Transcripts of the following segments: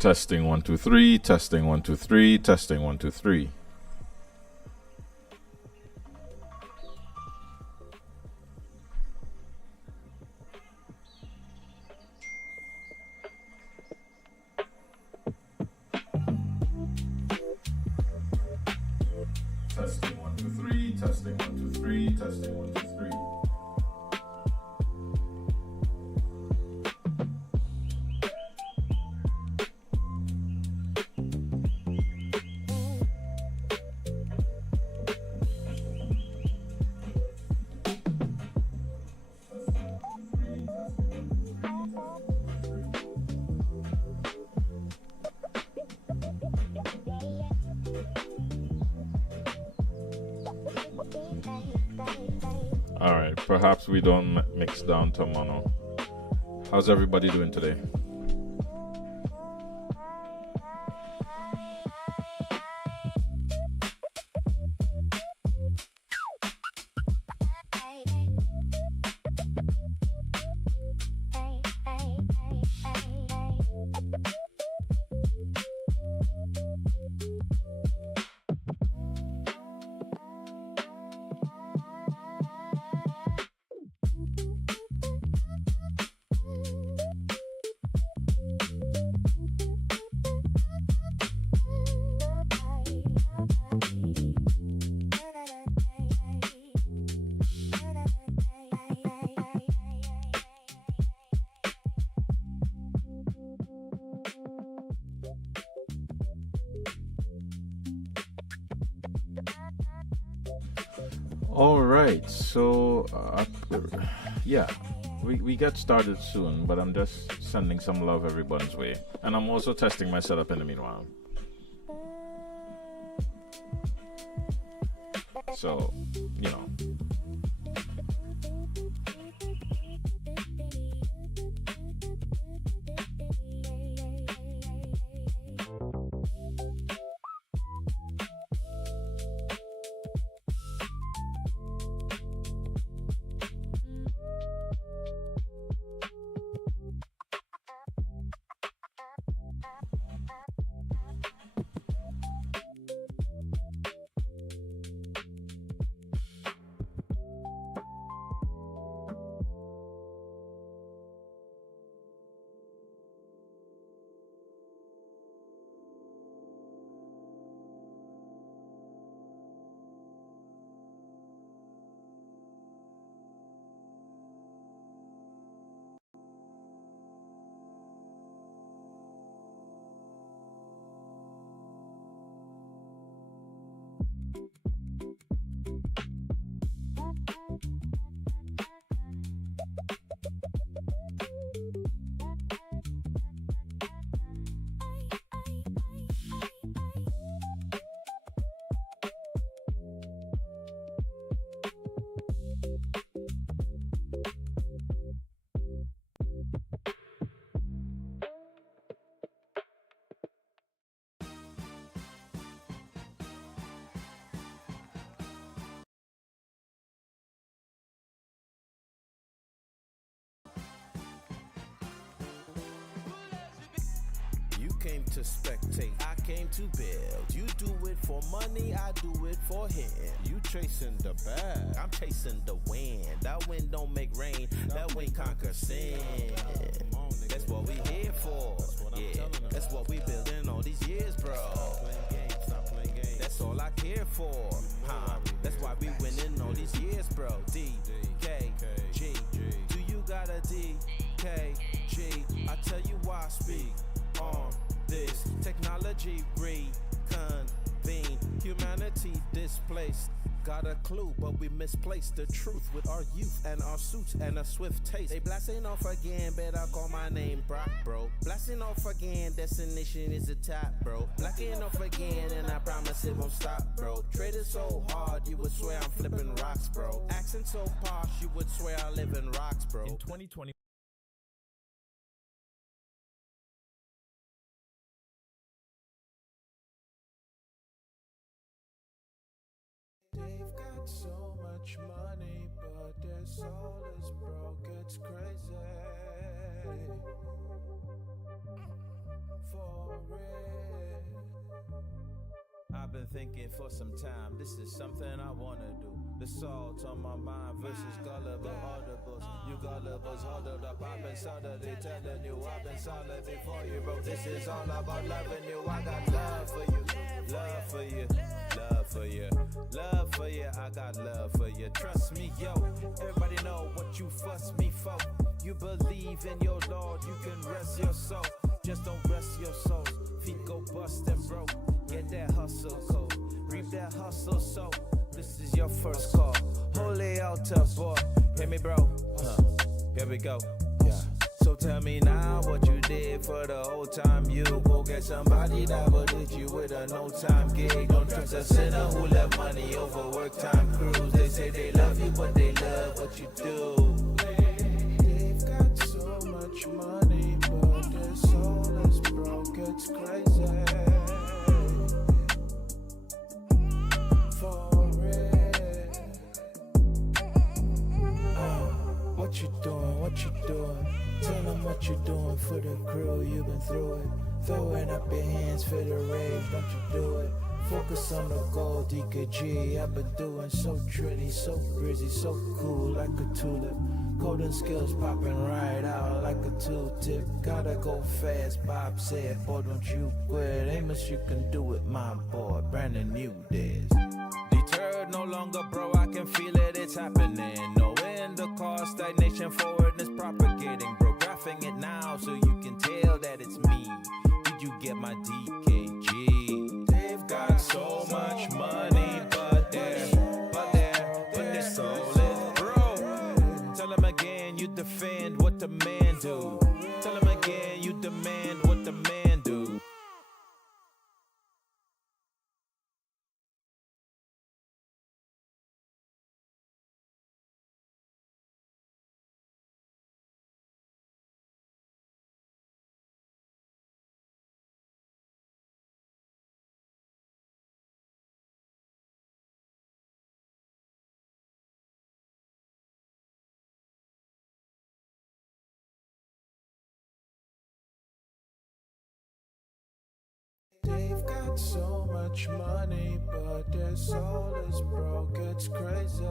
Testing 1 2 3. Testing 1 2 3. Testing 1 2 3. Testing 1 2 3. Testing 1 2 3. Testing 1 2 3. All right, perhaps we don't mix down to mono. How's everybody doing today? All right, so yeah, we get started soon, but I'm just sending some love everyone's way, and I'm also testing my setup in the meanwhile. So, you know. Came to spectate, I came to build. You do it for money, I do it for him. You chasing the bag, I'm chasing the wind. That wind don't make rain, that wind conquer sin. That's what we here for. Yeah, that's what we building all these years, bro. That's all I care for. That's why we winning all these years, bro. DKG, do you got a DKG? I tell you why I speak on this technology reconvene, humanity displaced. Got a clue, but we misplaced the truth with our youth and our suits and a swift taste. They blasting off again, better call my name Brock, bro. Blasting off again, destination is a top, bro. Blacking off again, and I promise it won't stop, bro. Trading so hard, you would swear I'm flipping rocks, bro. Accent so posh, you would swear I live in rocks, bro. In 2020. They've got so much money, but their soul is broke, it's crazy. I've been thinking for some time, this is something I wanna do. The salt on my mind versus gullible audibles. You gullibles huddled up, I've been subtly telling you I've been solid before you, bro. This is all about loving you. I got love for you, love for you, love for you, love for you. I got love for you. Trust me, yo. Everybody know what you fuss me for. You believe in your Lord, you can rest your soul. Just don't rest your soul. Feet go bust and broke. Get that hustle code, reap that hustle so. This is your first call. Holy altar boy, hear me bro. Here we go. Yeah. So tell me now what you did for the whole time. You go get somebody that will hit you with a no time gig. Don't trust a sinner who left money over work time crews. They say they love you, but they love what you do. They've got so much money, but their soul is broke. It's crazy. What you doing, what you doing? Tell them what you doing for the crew, you've been through it. Throwing up your hands for the rage, don't you do it. Focus on the goal, DKG. I've been doing so trendy, so busy, so cool like a tulip. Golden skills popping right out like a tool-tip. Gotta go fast, Bob said, boy don't you quit. Amos, you can do it, my boy, Brandon, you did. Deterred no longer, bro, I can feel it, it's happening. Knowing the cause, stagnation forward is propagating. Bro, graphing it now so you can tell that it's me. Did you get my DKG? They've got so much money, but their soul is broke. Tell them again, you defend what the man do. Tell them again, you demand what the man do. They've got so much money, but their soul is broke, it's crazy.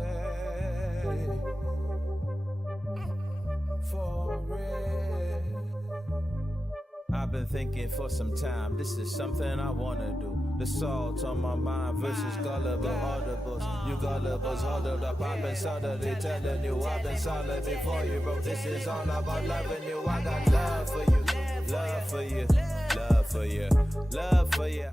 For real. I've been thinking for some time, this is something I wanna do. The salt on my mind versus gullible audibles. You gullibles huddled up, I've been subtly telling you I've been solid before you, bro. This is all about loving you. I got love for you, love for you, love for you, love for you.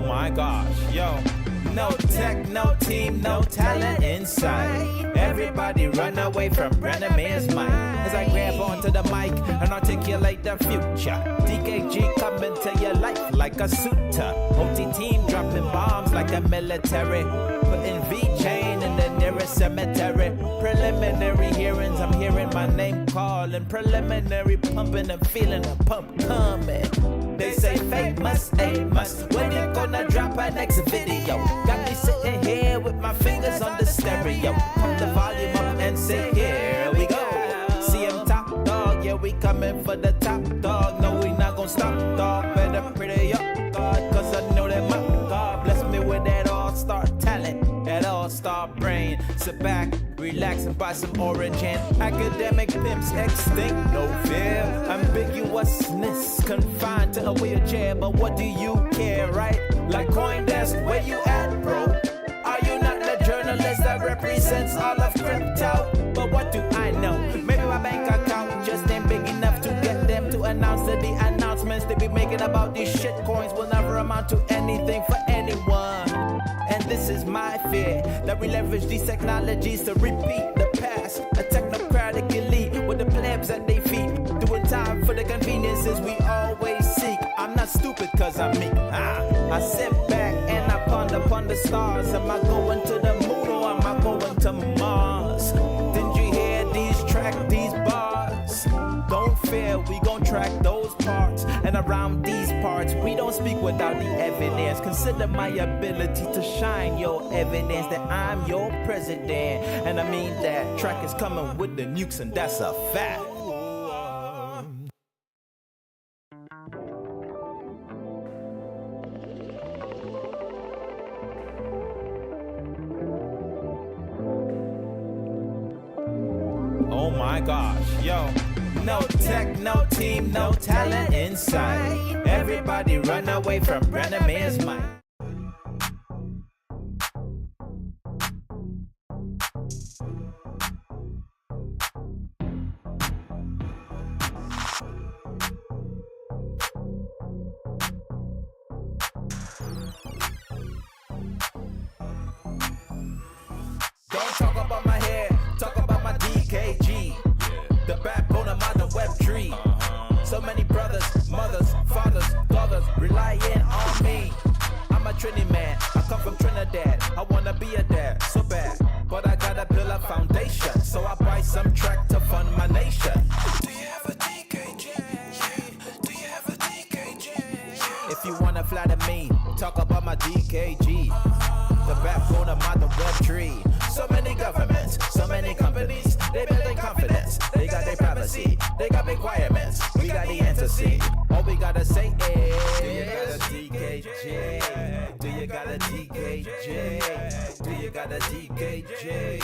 Oh my gosh, yo. No tech, no team, no talent inside. Everybody run away from Brandon Man's mic. As I grab onto the mic and articulate the future. DKG coming to your life like a suitor. OT team dropping bombs like the military. Putting V-chain in the nearest cemetery. Preliminary hearings, I'm hearing my name calling. Preliminary pumping and feeling a pump coming. They say fake must, A must. When you gonna drop our next video? Got me sitting here with my fingers on the stereo. Pump the volume up and say, here we go. CM top dog, yeah, we coming for the top dog. No, we not gonna stop, dog. Better pretty up, God, cause I know that my God bless me with that all-star talent, that all-star brain. Sit back, relax, and buy some Origin. Academic pimps extinct, no fear. Ambiguousness, confined to a wheelchair, but what do you care, right? Like CoinDesk, where you at, bro? Are you not the journalist that represents all of crypto? But what do I know? Maybe my bank account just ain't big enough to get them to announce that the announcements they be making about these shit coins will never amount to anything for anyone. And this is my fear, that we leverage these technologies to repeat the past. A technocratic elite with the plebs at their feet, doing time for the conveniences we always seek. I'm not stupid cause I'm meek. I sit back and I ponder upon the stars. Am I going to the moon or am I going to Mars? Didn't you hear these tracks, these bars? Don't fear, we gon' track those parts. And around these parts, we don't speak without the evidence. Consider my ability to shine your evidence that I'm your president. And I mean that track is coming with the nukes, and that's a fact. Oh my gosh, yo. No tech, no team, no talent inside. Everybody run away from Brandon Man's mic. Don't talk about my hair, talk about my DKG. The backbone of modern web tree. So many brothers, mothers, fathers, daughters relying on me. I'm a Trini man, I come from Trinidad. I wanna be a dad, so bad. But I gotta build a foundation, so I buy some track to fund my nation. Do you have a DKG? Do you have a DKG? If you wanna flatter me, talk about my DKG. The backbone of modern web tree. So many governments, so many companies, they building confidence. They got their privacy, they got requirements. We got the answer, see. All we gotta say is, do you got a DKG? Do you got a DKG? Do you got a DKG?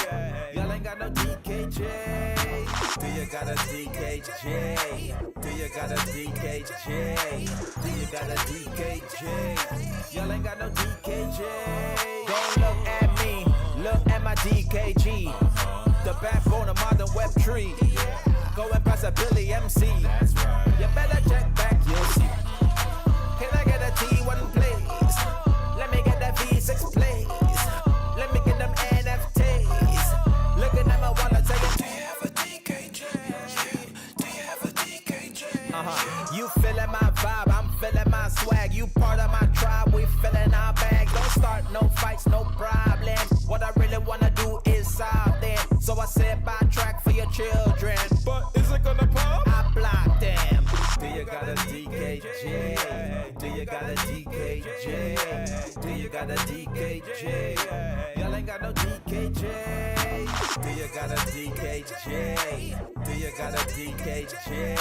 Y'all ain't got no DKG. Do you got a DKG? Do you got a DKG? Do you got a DKG? Y'all ain't got no DKG. Don't look at me, look at my DKG. The backbone of modern web tree. Go and pass a Billy MC. You better check back, you'll see. Can I get a T1 please? Let me get that V6 please. Let me get them NFTs. Looking at my wallet saying, do you have a DKG? Do you have a DKG? You feeling my vibe, I'm feeling my swag. You part of my tribe, we feeling our bag. Don't start no fights, no problems. What I really wanna do is solve them. So I said buy track for your children. But is it gonna pop? I block them. Do you got a DKG? Do you got a DKG? Do you got a DKG? Y'all ain't got no DKG. Do you got a DKG? Do you got a DKG?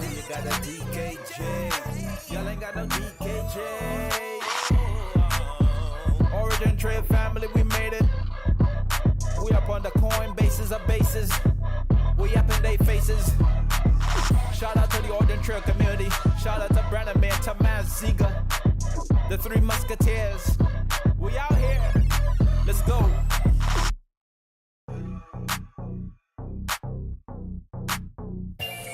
Do you got a DKG? Y'all ain't got no DKG. OriginTrail family, we made it. We up on the coin bases of bases. We up in they faces. Shout out to the OriginTrail community. Shout out to Brandon Man, Thomas Ziga, the Three Musketeers. We out here. Let's go.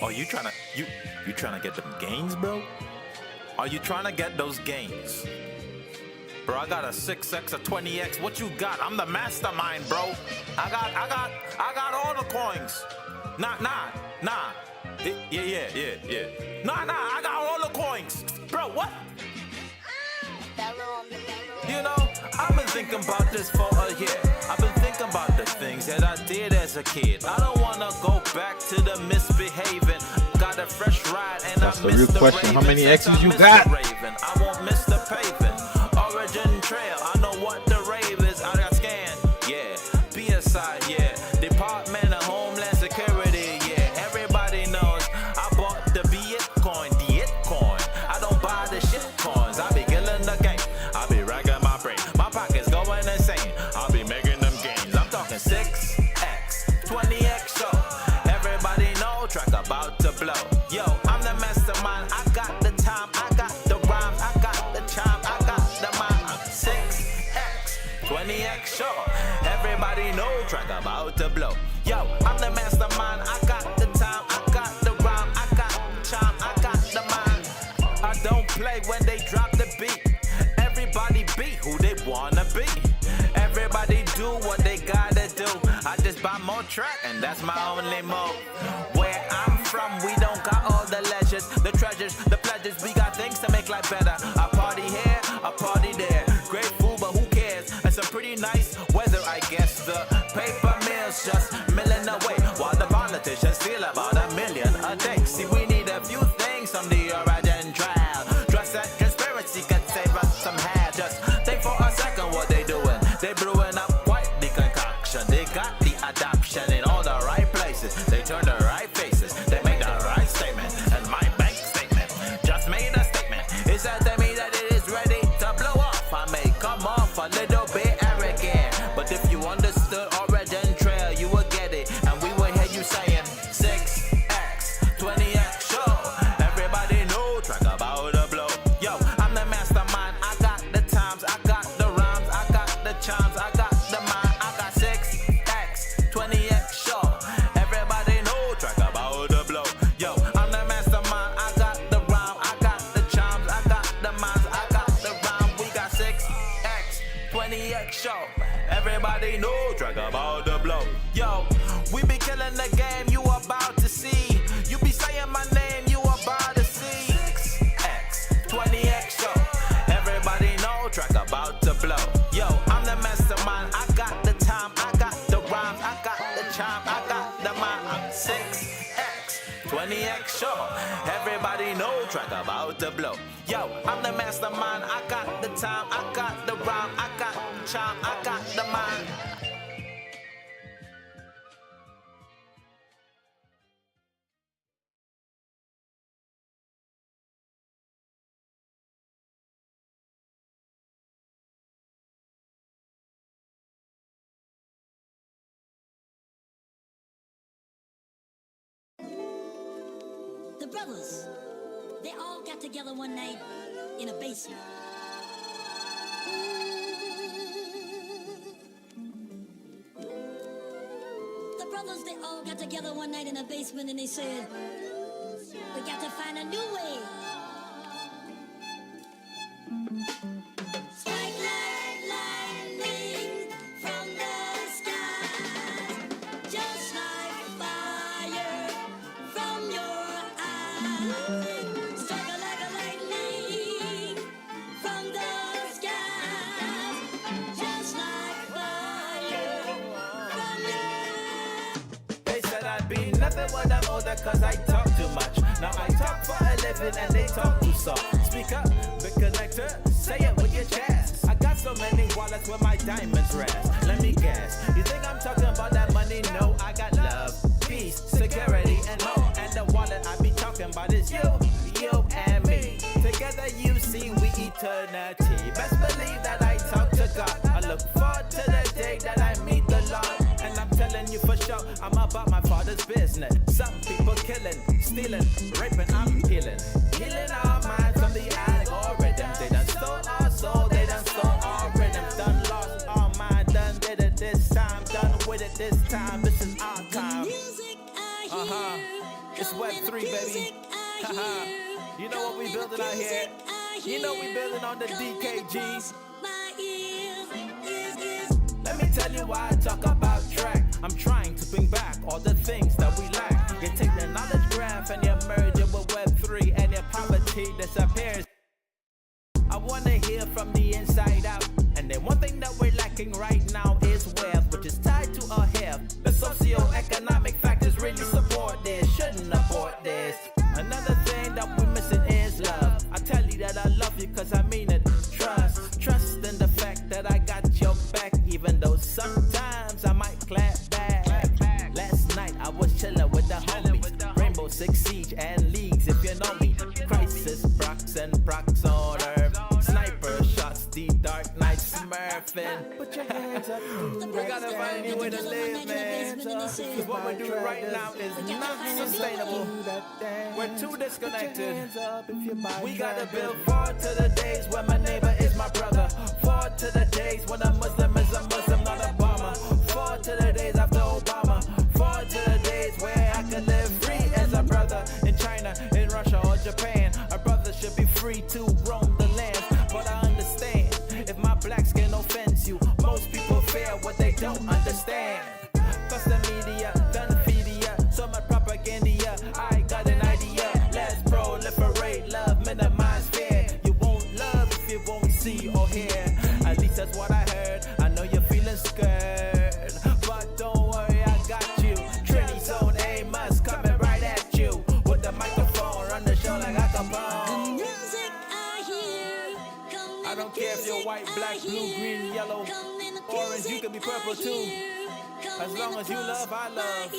Oh, you trying to get them gains, bro? Are you trying to get those gains? Bro, I got a 6X, a 20X. What you got? I'm the mastermind, bro. I got all the coins. Nah. Yeah. Nah, I got all the coins. Bro, what? You know, I've been thinking about this for a year. I've been thinking about the things that I did as a kid. I don't wanna go back to the misbehaving. Got a fresh ride and that's I the miss real the question. How many Ravens. X's you I got? miss the Raven. I won't miss the paving. Origin Trail, I know what the rave is. I got scanned, yeah. BSI, yeah. Department of Homeland Security, yeah. Everybody knows I bought the Bitcoin. I don't buy the shit coins. I be killing the game. I be racking my brain. My pockets going insane. I'll be making them gains. I'm talking 6X, 20X show. Everybody know track about to blow. Yo, I'm the mastermind. I got the time. I got the rhymes. I got the chime. I got the mind. I'm 6X, 20X show. Everybody know track about to blow. Yo, I'm the mastermind. I got the time. I got the rhyme. I got the chime. I got the mind. I don't play when they drop the beat. Everybody be who they wanna be. Everybody do what they gotta do. I just buy more track and that's my only move. Where I'm from, we don't got all the leisures, the treasures, the pleasures. We got things to make life better. I party here, I party there. Great food, but who cares? And some pretty nice weather, I guess. The paper mill's just milling away, while the politicians steal about $1 million a day. See, we need a few things from the OriginTrail. Trust and transparency can save us some hair. Just think for a second what they doing. They brewing up quite the concoction. They got the adoption in all the right places. They turn the right faces. They make the right statement. And my bank statement just made a statement. It said to me that it is ready to blow off. I may come off a little bit arrogant, but if you understood OriginTrail, you would get it. And we will hear you saying 6X, 20X show. Everybody know track about the blow. Yo, I'm the mastermind. I got the times. I got the rhymes. I got the chimes. I got the mind. I got 6X, 20X show. Everybody know track about the blow. Yo, I'm the mastermind. I got the rhyme. I got the chimes. I got the minds. I got the rhyme. We got 6X, 20X show. Everybody know track about the blow. Yo, we be killing the game. You about to see. You be saying my name. You about to see. 6X, 20X show. Everybody know track about to blow. Yo, I'm the mastermind. I got the time. I got the rhymes. I got the chime. I got the mind. I'm 6X, 20X show. Everybody know track about to blow. Yo, I'm the mastermind. I got the time. I got the rhyme. I got the chime. I got the mind. The brothers, they all got together one night in a basement. The brothers, they all got together one night in a basement and they said, we got to find a new way. Strike like lightning from the sky, just like fire from your eyes. Strike like a lightning from the sky, just like fire from your. They said I'd be nothing when I'm older cause I talk too much. Now I talk for a living and they talk too soft. Speak up, big connector, say it with your chest. I got so many wallets where my diamonds rest. Let me guess, you think I'm talking about that money? No, I got love, peace, security, and more. And the wallet I be talking about is you and me. Together you see we eternity. Best believe that I talk to God. I look forward to the day that I meet the Lord. And I'm telling you for sure, I'm about my father's business. Some people killing, stealing, raping, I'm healing. Healing our minds from the algorithm. They done stole our soul, they done stole our rhythm. Done lost our mind, done did it this time. Done with it this time, this is our time. Music I hear, It's Web3, baby. You know what we building out here? You know we building on the DKG. Let me tell you why I talk about track. I'm trying to bring back all the things that we lack. You take the knowledge graph and you merge it with Web3 and your poverty disappears. I wanna hear from the inside out. And then one thing that we're lacking right now is wealth, which is tied to our health. The socio-economic factors really support this. Shouldn't abort this. Another thing that we're missing is love. I tell you that I love you cause I mean it. Trust in the fact that I got your back, even though sometimes I might clap back. Last night I was chilling with the homies, Rainbow Six Siege and Leagues, if you know me. Crisis, Prox and Prox on Earth. Sniper shots, the Dark Knight smurfing. Put your hands up. We gotta find a new way to live, man. Cause what we're doing right now is not sustainable. We're too disconnected. We gotta build forward to the days when my neighbor is my brother. Forward to the days when a Muslim is a Muslim, not a bomber. Forward to the days after Obama. Forward to the days where I could live free as a brother in China, in Russia or Japan. A brother should be free to roam the land. But I understand if my black skin offends you. Most people fear what they don't understand. Plus the media, done feed ya, so much propaganda. I got an idea. Let's proliferate love, minimize fear. You won't love if you won't see or hear. At least that's what I heard. I know you're feeling scared, but don't worry, I got you. Trinity Zone Amos coming right at you with the microphone. Run the show like I can bone. I don't care if you're white, black, blue, green, yellow, orange. You can be purple too. As long as you love, I love.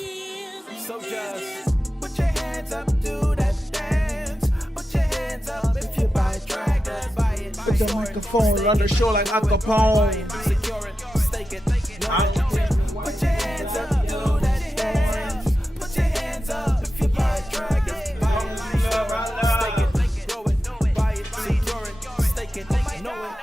So just put your hands up, do that dance. Put your hands up if you buy Dragon, buy it. Put the microphone, run the show like Al Capone. Secure it, stake it. Put your hands up, do that dance. Put your hands up if you buy Dragon, buy it. Stake it, grow it, buy it, secure it, stake it, know it.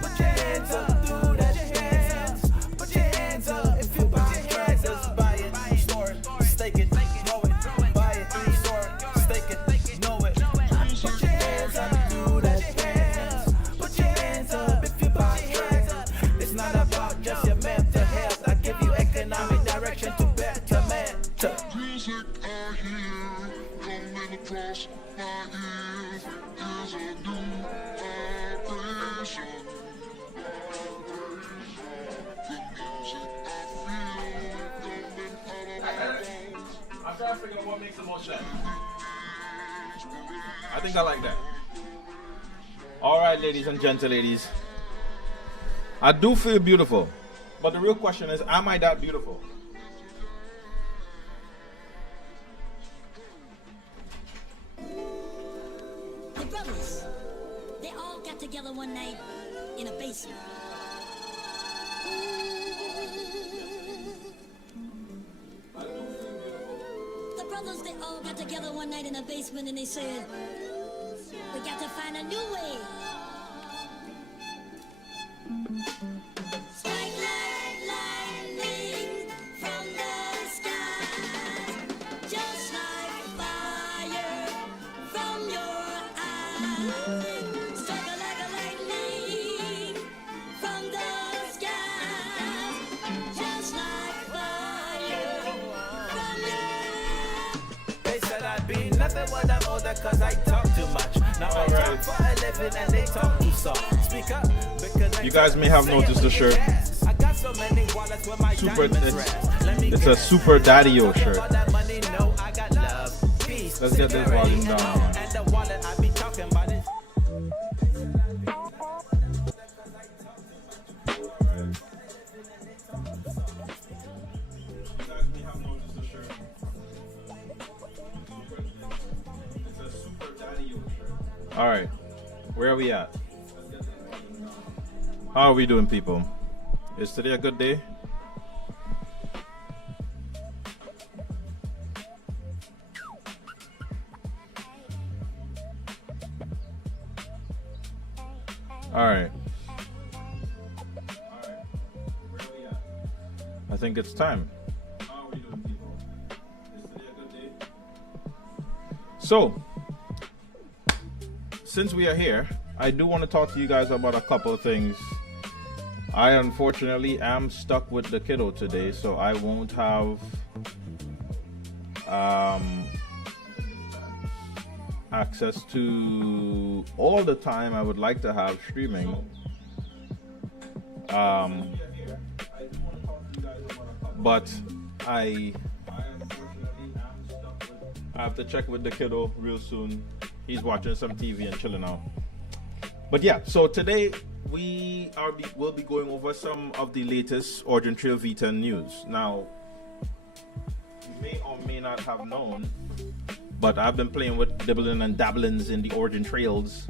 Put your hands up, do that dance. Put your hands up if you buy Dragon, buy it, store it, stake it, know it, buy it, store it, stake it, know it. Put your hands up, do that dance. Put your hands up if you buy Dragon. It's not about just your mental health. I give you economic direction to better mental. Music I hear coming across my ears is a new vibration. The music I feel coming out of my bones. I'm trying to figure out what makes the most sense. I think I like that. Alright, ladies and gentleladies. I do feel beautiful. But the real question is, am I that beautiful? The brothers, they all got together one night in a basement. The brothers, they all got together one night in a basement and they said, we got to find a new way. Strike like lightning from the sky, just like fire from your eyes. Strike like a lightning from the sky, just like fire from your. They said I'd be nothing when I'm older cause I talk too much. Now I talk for a living and they talk too soft. Speak up. You guys may have noticed the shirt. It's a Super Daddy-O shirt. Let's get this volume down. All right, where are we at? How are we doing, people? Is today a good day? All right. Where are we at? I think it's time. How are we doing, people? Is today a good day? So, since we are here, I do want to talk to you guys about a couple of things I unfortunately am stuck with the kiddo today, so I won't have access to all the time I would like to have streaming. But I have to check with the kiddo real soon. He's watching some TV and chilling out. But yeah, so today we'll be going over some of the latest OriginTrail V10 news. Now, you may or may not have known, but I've been playing with dibbling and dabblings in the OriginTrails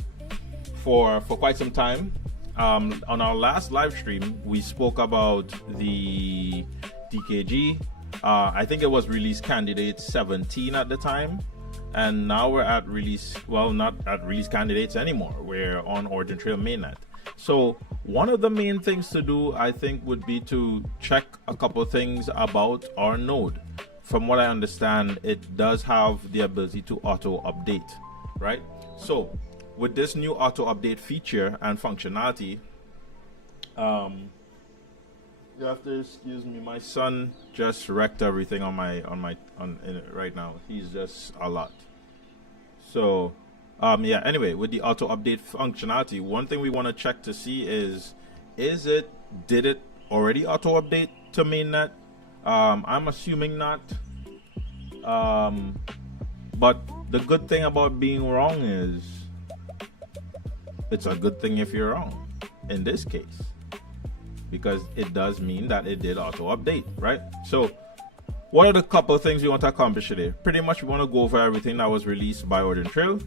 for quite some time. On our last live stream, we spoke about the DKG. I think it was release candidate 17 at the time. And now we're at release, well, not at release candidates anymore. We're on OriginTrail Mainnet. So one of the main things to do, I think, would be to check a couple things about our node. From what I understand, it does have the ability to auto update, right? So with this new auto update feature and functionality, you have to excuse me. My son just wrecked everything on right now. He's just a lot. So, yeah. Anyway, with the auto update functionality, one thing we want to check to see is did it already auto update to mainnet? I'm assuming not. But the good thing about being wrong is it's a good thing if you're wrong in this case, because it does mean that it did auto update, right? So what are the couple of things we want to accomplish today? Pretty much we want to go over everything that was released by OriginTrail.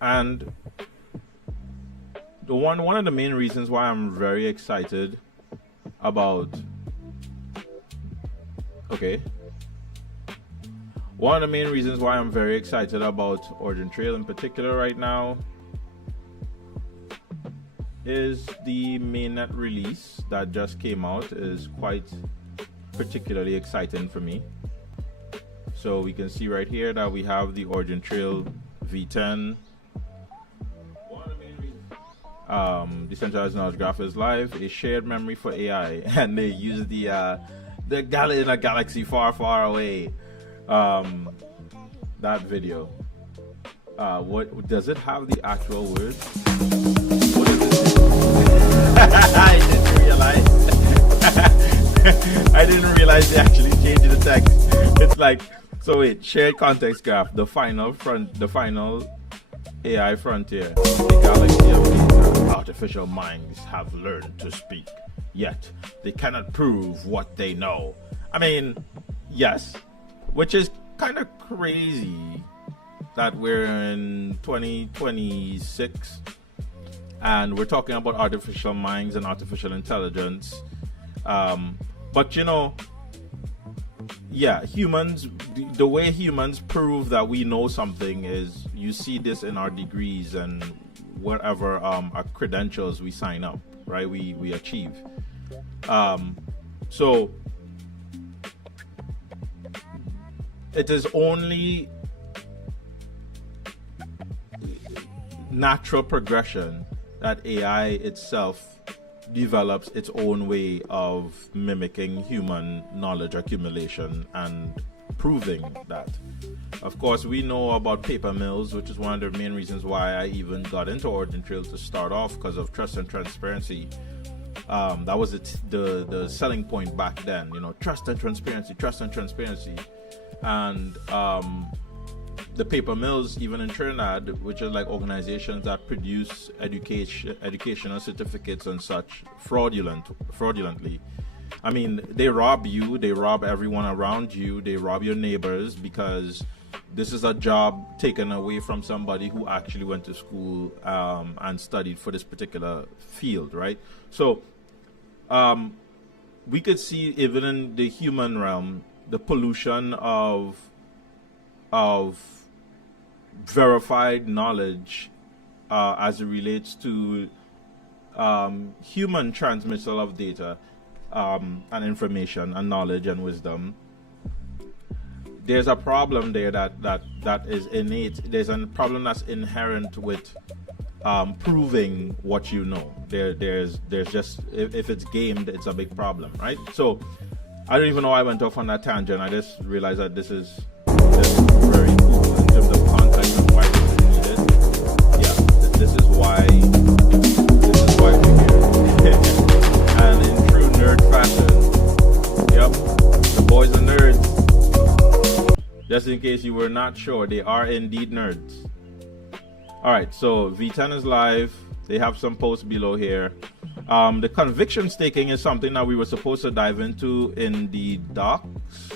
And the one of the main reasons why I'm very excited about one of the main reasons why I'm very excited about OriginTrail in particular right now is the mainnet release that just came out is quite particularly exciting for me. So we can see right here that we have the OriginTrail V10. Decentralized knowledge graph is live, a shared memory for AI, and they use the in a galaxy far, far away. That video. What does it have? The actual words? What is it? I didn't realize. I didn't realize they actually changed the text. It's like, so wait, shared context graph, the final AI frontier. The galaxy of artificial minds have learned to speak, yet they cannot prove what they know. I mean, yes, which is kind of crazy that we're in 2026 and we're talking about artificial minds and artificial intelligence. But you know, yeah, humans, the way humans prove that we know something is you see this in our degrees and whatever our credentials we sign up, right? We achieve. So it is only natural progression that AI itself develops its own way of mimicking human knowledge accumulation and proving that. Of course, we know about paper mills, which is one of the main reasons why I even got into OriginTrail to start off, because of trust and transparency. That was the selling point back then, you know, trust and transparency. And the paper mills, even in Trinidad, which are like organizations that produce educational certificates and such fraudulently. I mean, they rob you, they rob everyone around you, they rob your neighbors, because this is a job taken away from somebody who actually went to school and studied for this particular field, right? So we could see even in the human realm the pollution of verified knowledge as it relates to human transmittal of data and information and knowledge and wisdom. There's a problem there that is innate. There's a problem that's inherent with proving what you know. There's just if it's gamed, it's a big problem, right? So I don't even know why I went off on that tangent. I just realized that this is very cool in terms of context and why we use it. Yeah, this is why we're here. And in true nerd fashion, yep, the boys are nerds. Just in case you were not sure, they are indeed nerds. Alright, so V10 is live. They have some posts below here. The conviction staking is something that we were supposed to dive into in the docs,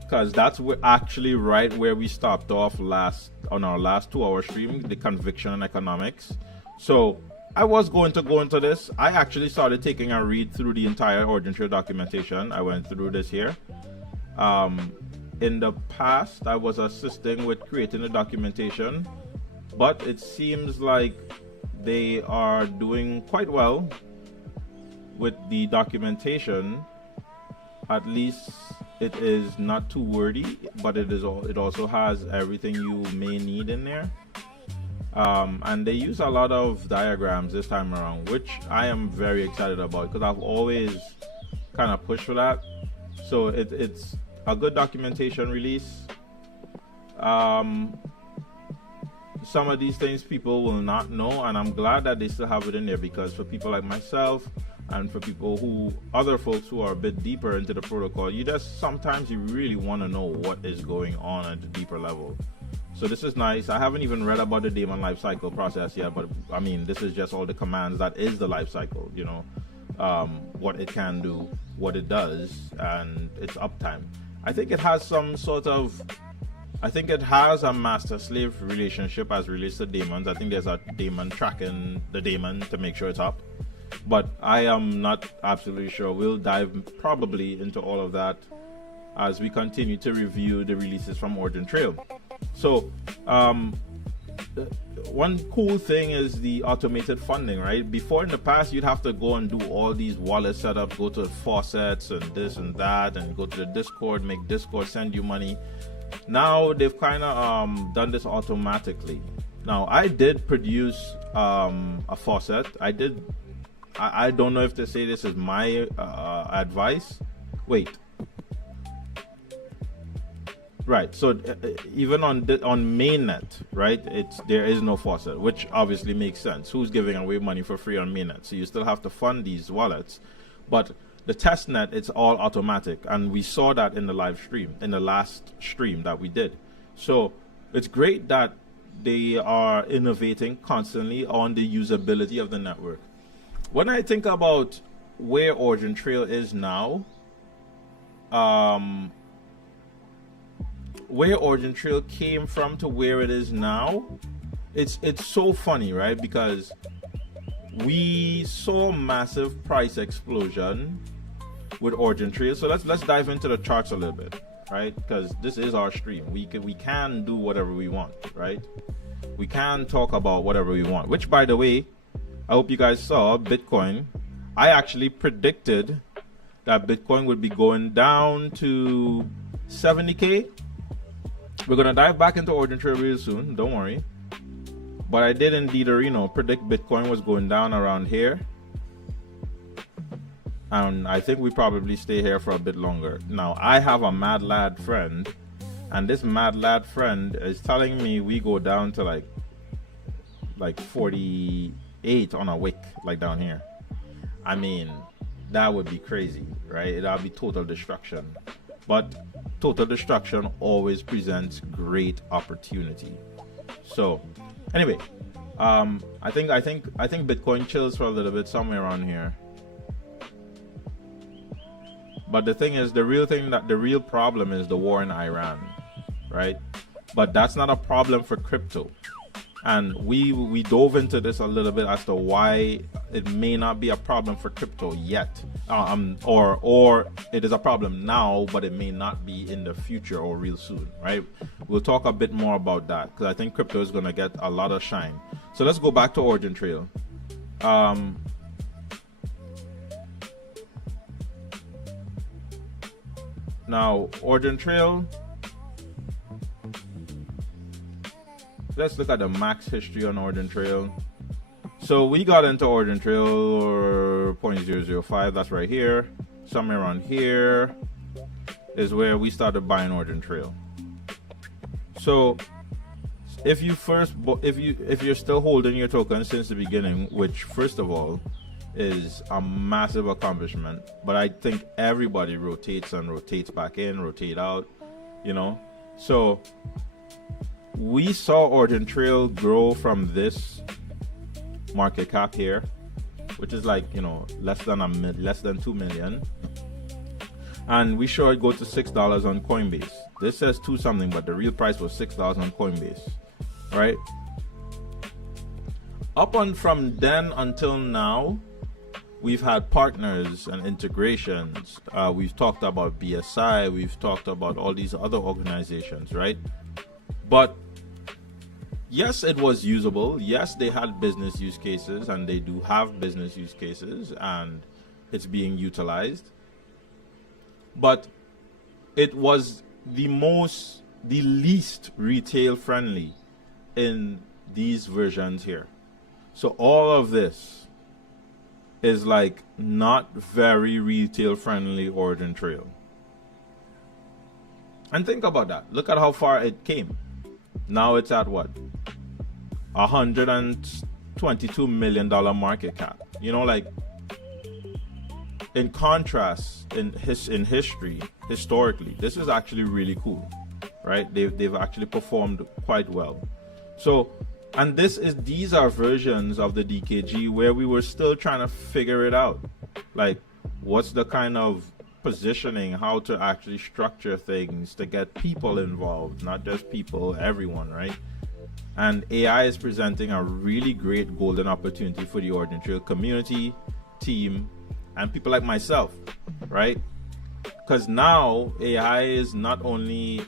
because that's actually right where we stopped off on our last 2-hour stream, the conviction and economics. So I was going to go into this. I actually started taking a read through the entire OriginTrail documentation. I went through this here. In the past, I was assisting with creating the documentation, but it seems like they are doing quite well with the documentation. At least it is not too wordy, but it also has everything you may need in there. And they use a lot of diagrams this time around, which I am very excited about because I've always kind of pushed for that. So it's a good documentation release. Some of these things people will not know, and I'm glad that they still have it in there, because for people like myself and for other folks who are a bit deeper into the protocol, sometimes you really want to know what is going on at the deeper level. So this is nice. I haven't even read about the daemon lifecycle process yet, but I mean, this is just all the commands that is the lifecycle, you know, what it can do, what it does, and its uptime. I think it has a master-slave relationship as relates to daemons. I think there's a daemon tracking the daemon to make sure it's up, but I am not absolutely sure. We'll dive probably into all of that as we continue to review the releases from OriginTrail. So one cool thing is the automated funding, right? Before, in the past, you'd have to go and do all these wallet setups, go to faucets and this and that, and go to the Discord, make Discord send you money. Now they've kind of done this automatically. Now I did produce a faucet. I don't know if to say this is my advice. Wait. Right, so even on Mainnet, right, there is no faucet, which obviously makes sense. Who's giving away money for free on Mainnet? So you still have to fund these wallets, but the testnet, it's all automatic, and we saw that in the live stream, in the last stream that we did. So it's great that they are innovating constantly on the usability of the network. When I think about where OriginTrail is now, where OriginTrail came from to where it is now, it's so funny, right? Because we saw massive price explosion with OriginTrail. So let's dive into the charts a little bit, right? Because this is our stream. We can do whatever we want, right? We can talk about whatever we want. Which, by the way, I hope you guys saw Bitcoin. I actually predicted that Bitcoin would be going down to 70K. We're gonna dive back into OriginTrail real soon, don't worry. But I did indeed, predict Bitcoin was going down around here. And I think we probably stay here for a bit longer. Now, I have a mad lad friend, and this mad lad friend is telling me we go down to like 48 on a wick, like down here. I mean, that would be crazy, right? That'd be total destruction. But total destruction always presents great opportunity. So anyway, I think Bitcoin chills for a little bit somewhere around here. But the thing is, the real problem is the war in Iran, right? But that's not a problem for crypto. And we dove into this a little bit as to why it may not be a problem for crypto yet, or it is a problem now, but it may not be in the future or real soon, right? We'll talk a bit more about that, because I think crypto is going to get a lot of shine. So let's go back to OriginTrail. Now, OriginTrail, let's look at the max history on OriginTrail. So we got into OriginTrail or 0.005, that's right here. Somewhere around here is where we started buying OriginTrail. So if you're still holding your token since the beginning, which first of all is a massive accomplishment, but I think everybody rotates and rotates back in, rotate out, you know. So we saw OriginTrail grow from this market cap here, which is like, you know, less than 2 million, and we saw it go to $6 on Coinbase. This says 2 something, but the real price was $6 on Coinbase, right? Up on from then until now, we've had partners and integrations. We've talked about BSI, we've talked about all these other organizations, right? But yes, it was usable. Yes, they had business use cases, and they do have business use cases, and it's being utilized. But it was the least retail friendly in these versions here. So all of this is like not very retail friendly OriginTrail. And think about that. Look at how far it came. Now it's at what? $122 million market cap. You know, like, in contrast, in history, historically, this is actually really cool, right? They've actually performed quite well. So, and these are versions of the DKG where we were still trying to figure it out. Like, what's the kind of positioning, how to actually structure things to get people involved, not just people, everyone, right? And AI is presenting a really great golden opportunity for the OriginTrail community, team, and people like myself, right? Because now AI is not only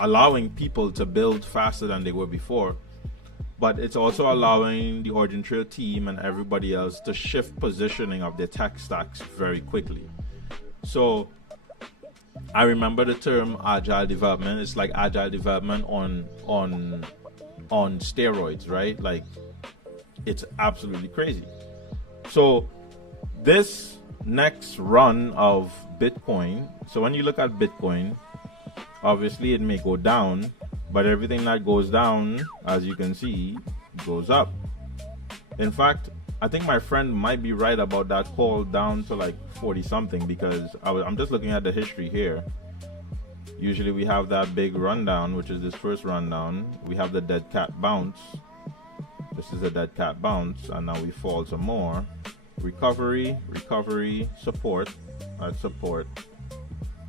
allowing people to build faster than they were before, but it's also allowing the OriginTrail team and everybody else to shift positioning of their tech stacks very quickly. So I remember the term agile development. It's like agile development on steroids, right? Like, it's absolutely crazy. So this next run of Bitcoin, so when you look at Bitcoin, obviously it may go down, but everything that goes down, as you can see, goes up. In fact, I think my friend might be right about that call down to like 40 something, because I'm just looking at the history here. Usually we have that big rundown, which is this first rundown. We have the dead cat bounce. This is a dead cat bounce, and now we fall some more. Recovery, support, support,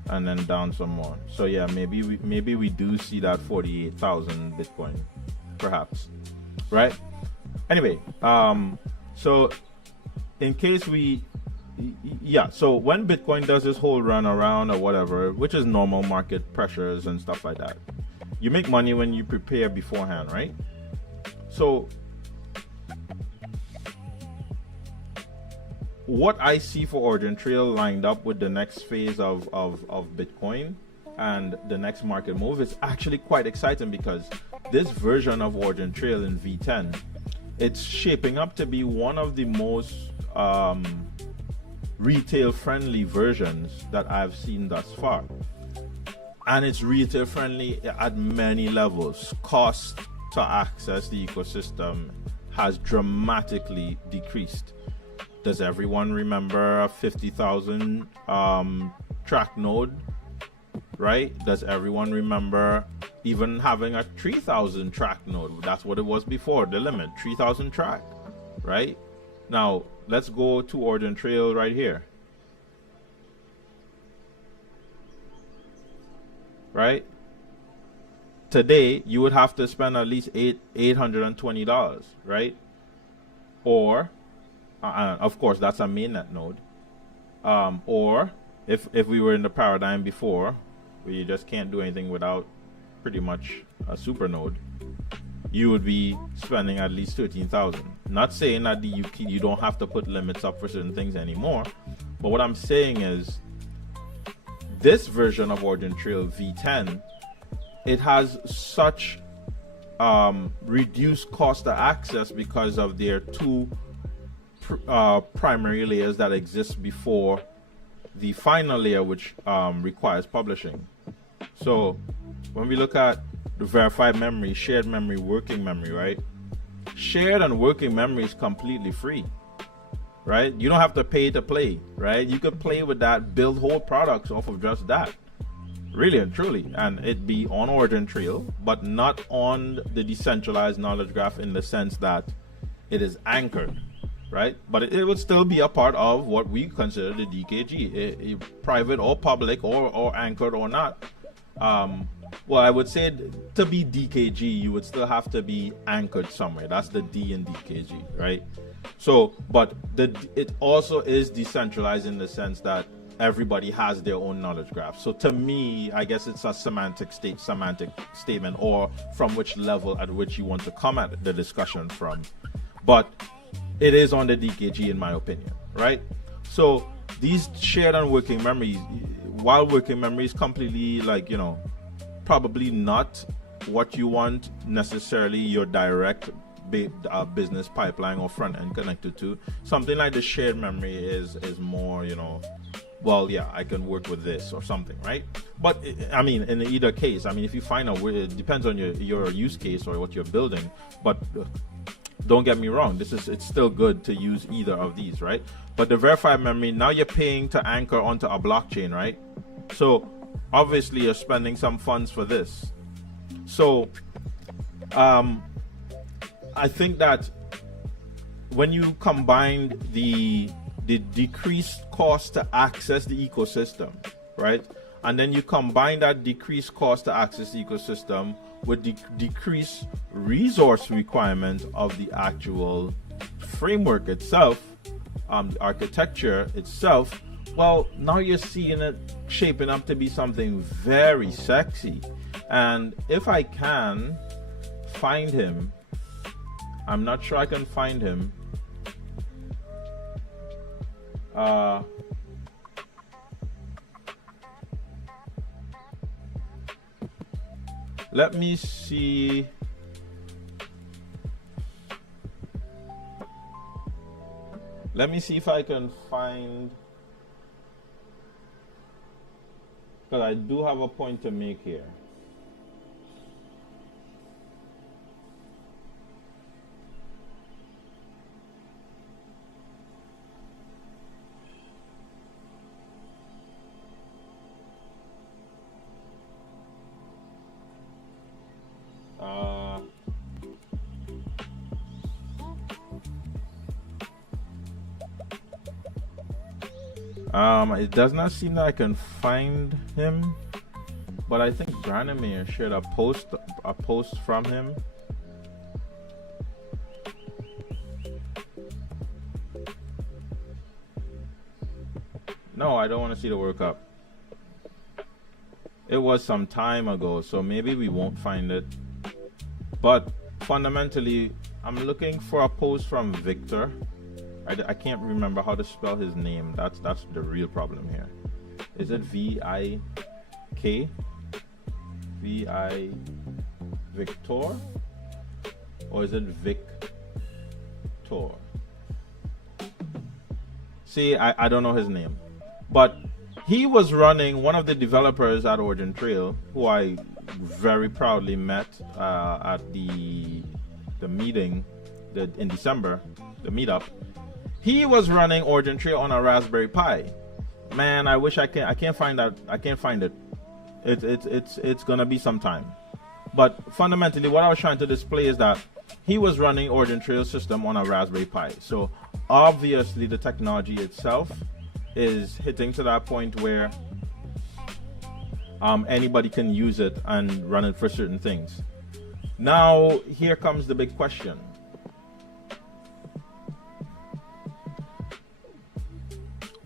and then down some more. So yeah, maybe we do see that 48,000 Bitcoin, perhaps, right? Anyway, so in case so when Bitcoin does this whole run around or whatever, which is normal market pressures and stuff like that, you make money when you prepare beforehand, right? So what I see for OriginTrail lined up with the next phase of Bitcoin and the next market move is actually quite exciting, because this version of OriginTrail in V10, it's shaping up to be one of the most retail friendly versions that I've seen thus far. And it's retail friendly at many levels. Cost to access the ecosystem has dramatically decreased. Does everyone remember a 50,000 track node, right? Does everyone remember even having a 3,000 track node? That's what it was before, the limit, 3,000 track, right? Now, let's go to OriginTrail right here. Right? Today, you would have to spend at least $820, right? Or of course, that's a mainnet node. Or if we were in the paradigm before, where you just can't do anything without pretty much a super node, you would be spending at least 13,000. Not saying that you don't have to put limits up for certain things anymore, but what I'm saying is this version of OriginTrail V10 it has such reduced cost to access because of their two primary layers that exist before the final layer, which requires publishing. So when we look at the verified memory, shared memory, working memory, right? Shared and working memory is completely free, right? You don't have to pay to play, right? You could play with that, build whole products off of just that, really and truly, and it'd be on OriginTrail, but not on the decentralized knowledge graph in the sense that it is anchored, right? But it would still be a part of what we consider the DKG, private or public or anchored or not. Well, I would say to be DKG, you would still have to be anchored somewhere. That's the D in DKG, right? So, but it also is decentralized in the sense that everybody has their own knowledge graph. So to me, I guess it's a semantic statement, or from which level at which you want to come at the discussion from. But it is on the DKG in my opinion, right? So these shared and working memories, while working memory is completely like, you know, probably not what you want necessarily your direct business pipeline or front end connected to. Something like the shared memory is more, you know, well, yeah, I can work with this or something, right? But I mean, in either case, I mean, if you find out where, it depends on your use case or what you're building. But don't get me wrong, it's still good to use either of these, right? But the verified memory, now you're paying to anchor onto a blockchain, right? So obviously you're spending some funds for this. So I think that when you combine the decreased cost to access the ecosystem, right? And then you combine that decreased cost to access the ecosystem with the decreased resource requirement of the actual framework itself, the architecture itself, well, now you're seeing it shaping up to be something very sexy. And if I can find him, I'm not sure I can find him. Let me see. Let me see if I can find, because I do have a point to make here. It does not seem that I can find him, but I think Branimir shared a post from him. No, I don't want to see the World Cup. It was some time ago, so maybe we won't find it. But fundamentally, I'm looking for a post from Victor. I can't remember how to spell his name. That's the real problem here. Is it V-I-K? V-I Victor? Or is it Victor? See, I don't know his name. But he was running, one of the developers at OriginTrail, who I very proudly met at the meeting in December, the meetup. He was running OriginTrail on a Raspberry Pi. Man, I wish I can't find that. I can't find it. It's gonna be some time. But fundamentally, what I was trying to display is that he was running OriginTrail system on a Raspberry Pi. So obviously, the technology itself is hitting to that point where anybody can use it and run it for certain things. Now, here comes the big question.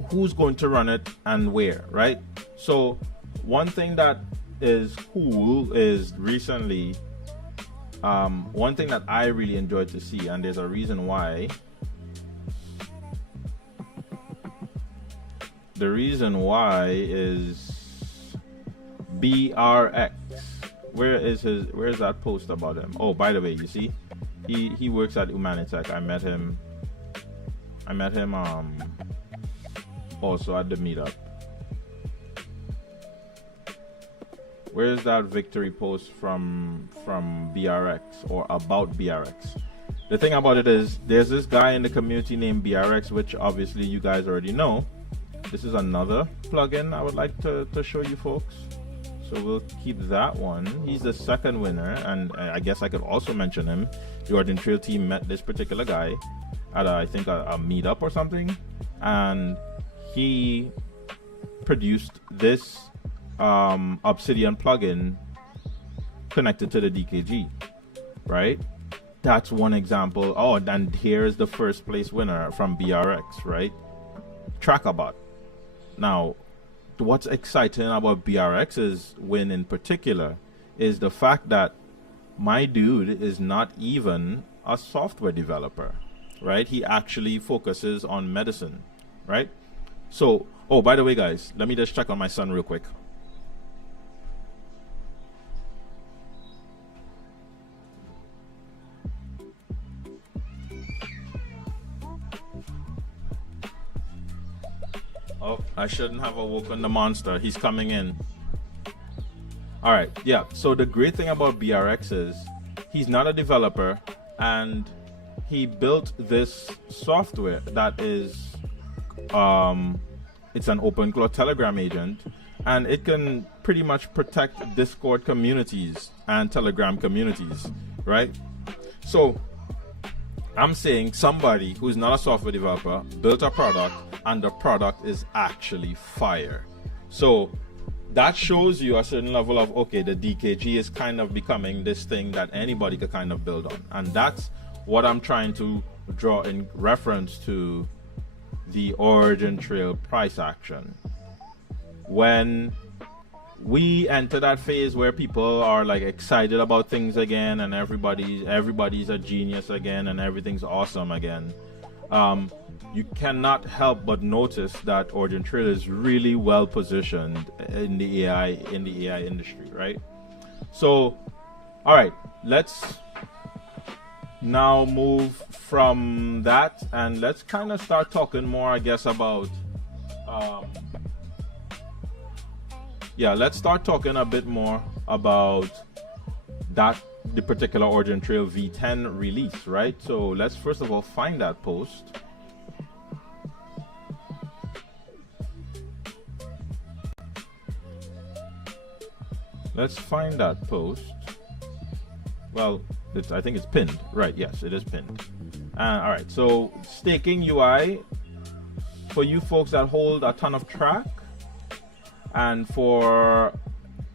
Who's going to run it and where, right? So one thing that is cool is recently, one thing that I really enjoyed to see, and there's a reason why. The reason why is BRX, where is that post about him? Oh, by the way, you see, he works at Humanitech. I met him also at the meetup. Where is that victory post from BRX or about BRX? The thing about it is, there's this guy in the community named BRX, which obviously you guys already know. This is another plugin I would like to show you folks. So we'll keep that one. He's the second winner, and I guess I could also mention him. The OriginTrail team met this particular guy at I think a meetup or something, and he produced this Obsidian plugin connected to the DKG, right? That's one example. Oh, and here's the first place winner from BRX, right? Trackerbot. Now, what's exciting about BRX's win in particular is the fact that my dude is not even a software developer, right? He actually focuses on medicine, right? So, oh, by the way, guys, let me just check on my son real quick. Oh, I shouldn't have awoken the monster. He's coming in. All right, yeah. So the great thing about BRX is he's not a developer, and he built this software that is, it's an OpenClaw Telegram agent, and it can pretty much protect Discord communities and Telegram communities, right? So I'm saying somebody who's not a software developer built a product, and the product is actually fire. So that shows you a certain level of, okay, the DKG is kind of becoming this thing that anybody could kind of build on. And that's what I'm trying to draw in reference to the OriginTrail price action. When we enter that phase where people are like excited about things again, and everybody's a genius again, and everything's awesome again, you cannot help but notice that OriginTrail is really well positioned in the AI industry, right? So, all right, let's now move from that, and let's kind of start talking more, I guess, about let's start talking a bit more about the particular OriginTrail V10 release, right? So let's first of all find that post. Let's find that post. Well, I think it's pinned, right? Yes, it is pinned. All right, so staking UI for you folks that hold a ton of track, and for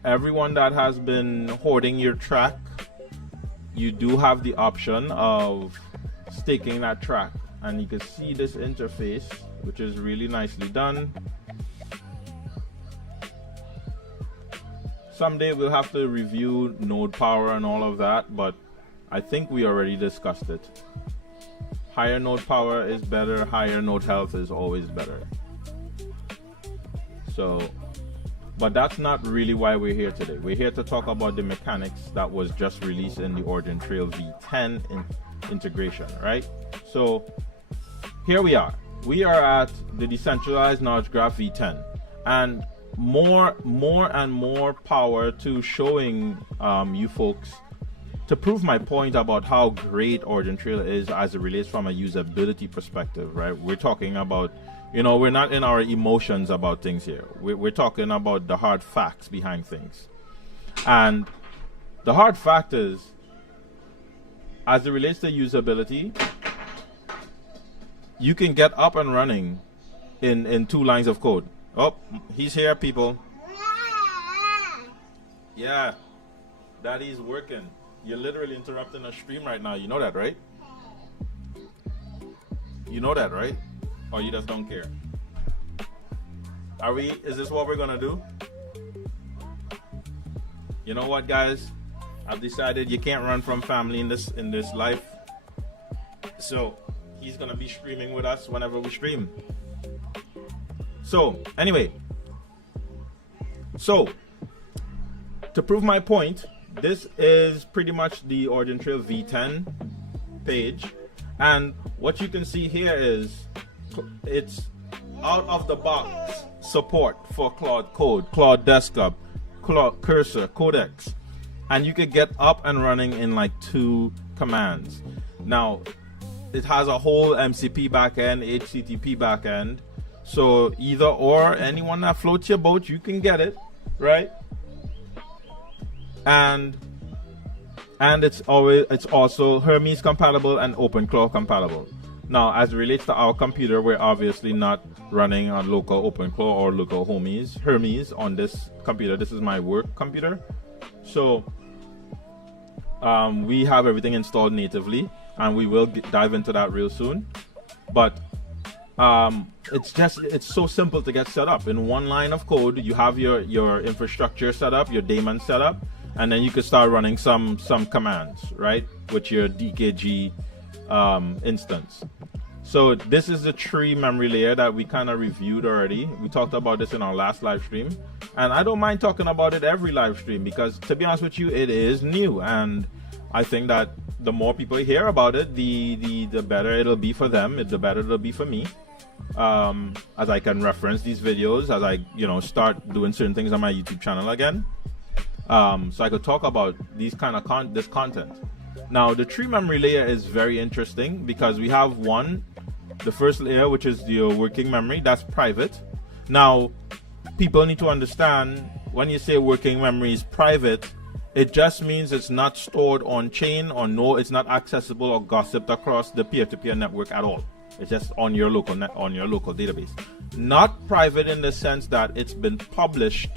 everyone that has been hoarding your track, you do have the option of staking that track, and you can see this interface, which is really nicely done. Someday we'll have to review node power and all of that, but I think we already discussed it. Higher node power is better, higher node health is always better. So, but that's not really why we're here today. We're here to talk about the mechanics that was just released in the OriginTrail V10 integration, right? So here we are. We are at the decentralized knowledge graph V10, and more and more power to showing you folks, to prove my point about how great OriginTrail is as it relates from a usability perspective, right? We're talking about, we're not in our emotions about things here. We're talking about the hard facts behind things. And the hard fact is, as it relates to usability, you can get up and running in 2 lines of code. Oh, he's here, people. Yeah, Daddy's working. You're literally interrupting a stream right now. You know that, right? You know that, right? Or you just don't care? Is this what we're gonna do? You know what, guys? I've decided you can't run from family in this life. So he's gonna be streaming with us whenever we stream. So anyway, so to prove my point this is pretty much the OriginTrail V10 page, and what you can see here is it's out of the box support for Claude Code, Claude Desktop, Claude Cursor, Codex, and you could get up and running in like 2 commands. Now it has a whole MCP backend, HTTP backend, so either or, anyone that floats your boat, you can get it, right? And it's also Hermes compatible and OpenClaw compatible. Now, as it relates to our computer, we're obviously not running on local OpenClaw or local Hermes on this computer. This is my work computer, so we have everything installed natively, and we will dive into that real soon. But it's so simple to get set up. In one line of code, you have your infrastructure set up, your daemon set up, and then you can start running some commands, right, with your DKG instance. So this is the tree memory layer that we kind of reviewed already. We talked about this in our last live stream, and I don't mind talking about it every live stream, because to be honest with you, it is new, and I think that the more people hear about it, the better it'll be for them, the better it'll be for me, as I can reference these videos as I start doing certain things on my YouTube channel again, so I could talk about these kind of this content. Now, the tree memory layer is very interesting because we have the first layer, which is your working memory, that's private. Now, people need to understand, when you say working memory is private, it just means it's not stored on chain, or it's not accessible or gossiped across the peer-to-peer network at all. It's just on your local database. Not private in the sense that it's been published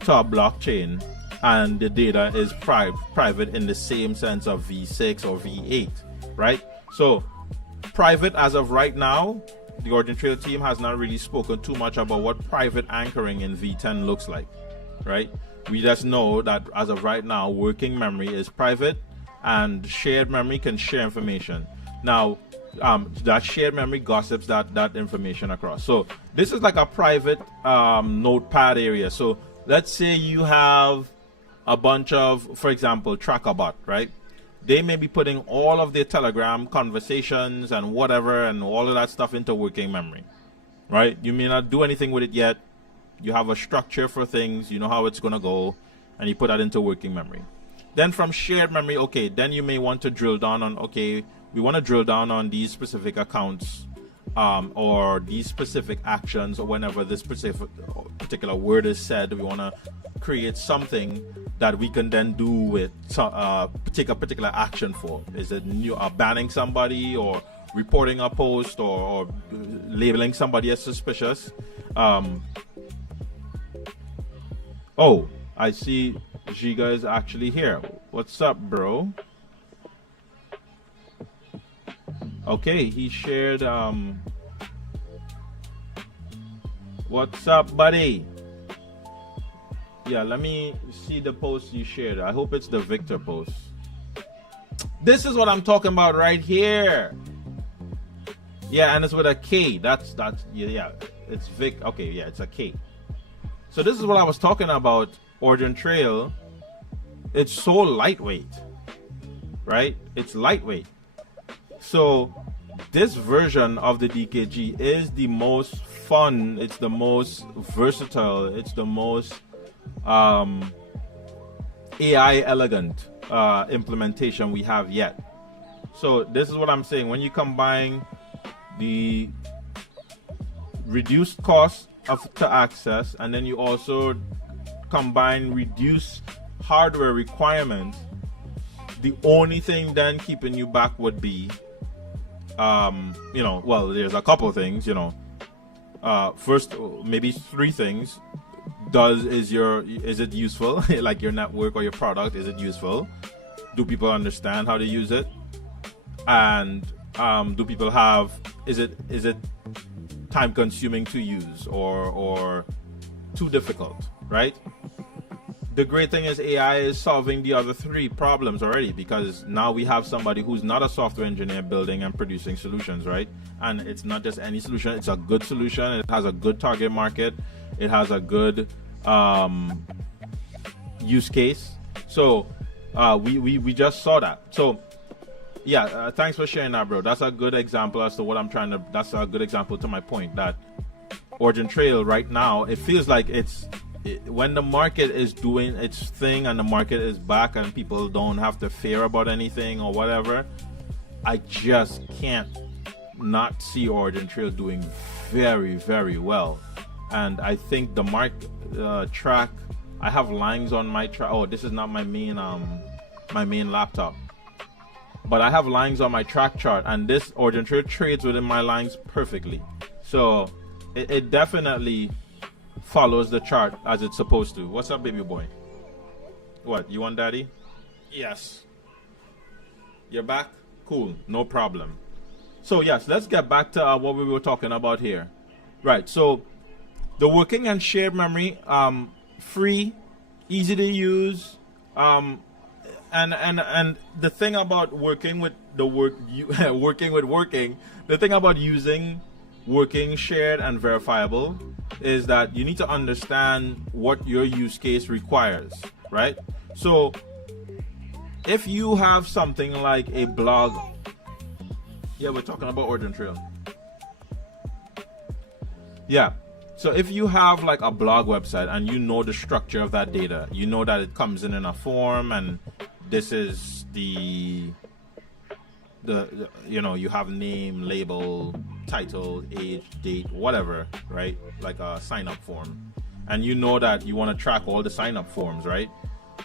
to a blockchain and the data is private in the same sense of V6 or V8, right? So private as of right now, the OriginTrail team has not really spoken too much about what private anchoring in V10 looks like, right? We just know that as of right now, working memory is private and shared memory can share information. Now, that shared memory gossips that information across. So this is like a private notepad area. So let's say you have a bunch of, for example, TrackerBot, right? They may be putting all of their Telegram conversations and whatever and all of that stuff into working memory, right? You may not do anything with it yet. You have a structure for things, you know how it's going to go, and you put that into working memory. Then from shared memory, okay, then you may want to drill down on, okay, we want to drill down on these specific accounts or these specific actions, or whenever this particular word is said, we want to create something that we can then do with take a particular action for. Is it banning somebody, or reporting a post, or labeling somebody as suspicious? Oh, I see Giga is actually here. What's up, bro? Okay, he shared what's up, buddy? Yeah, let me see the post you shared. I hope it's the Victor post. This is what I'm talking about right here. Yeah, and it's with a K. That's yeah, it's Vic. Okay, yeah, it's a K. So this is what I was talking about. OriginTrail, it's so lightweight, right? It's lightweight. So this version of the DKG is the most fun, it's the most versatile, it's the most AI elegant implementation we have yet. So this is what I'm saying. When you combine the reduced cost to access, and then you also combine reduced hardware requirements, the only thing then keeping you back would be well, there's a couple of things, first, maybe 3 things. Is it useful? Like your network or your product, is it useful? Do people understand how to use it? And do people is it time consuming to use or too difficult, right? The great thing is AI is solving the other 3 problems already, because now we have somebody who's not a software engineer building and producing solutions, right? And it's not just any solution, it's a good solution. It has a good target market. It has a good use case. So We just saw that. So yeah, thanks for sharing that, bro. That's a good example as to what I'm trying to. That's a good example to my point that OriginTrail right now, it feels like when the market is doing its thing and the market is back and people don't have to fear about anything or whatever, I just can't not see OriginTrail doing very, very well. And I think the track, I have lines on my track. Oh, this is not my main laptop, but I have lines on my track chart, and this OriginTrail trades within my lines perfectly. So it definitely follows the chart as it's supposed to. What's up, baby boy? What, you want daddy? Yes. You're back? Cool, no problem. So yes, let's get back to what we were talking about here. Right, so the working and shared memory, free, easy to use, and the thing about working with the thing about using working, shared, and verifiable is that you need to understand what your use case requires, right? So if you have something like a blog, yeah, we're talking about OriginTrail. Yeah, so if you have like a blog website and you know the structure of that data, you know that it comes in a form, and this is the you know, you have name, label, title, age, date, whatever, right? Like a sign up form, and you know that you want to track all the sign up forms, right?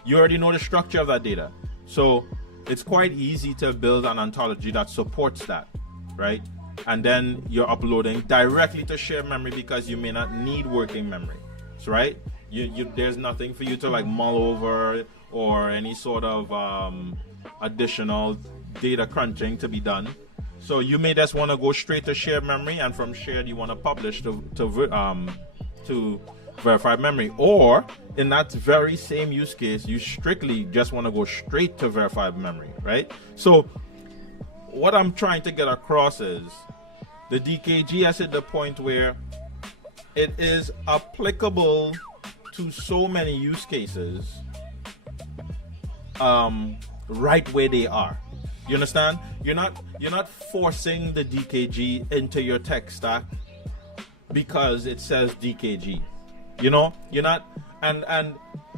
You already know the structure of that data, so it's quite easy to build an ontology that supports that, right? And then you're uploading directly to shared memory because you may not need working memory, so, right? There's nothing for you to like mull over or any sort of additional data crunching to be done. So you may just want to go straight to shared memory, and from shared you want to publish to verified memory. Or in that very same use case, you strictly just want to go straight to verified memory, right? So what I'm trying to get across is the DKG has hit the point where it is applicable to so many use cases right where they are. You understand? You're not forcing the DKG into your tech stack because it says DKG. You know, you're not, and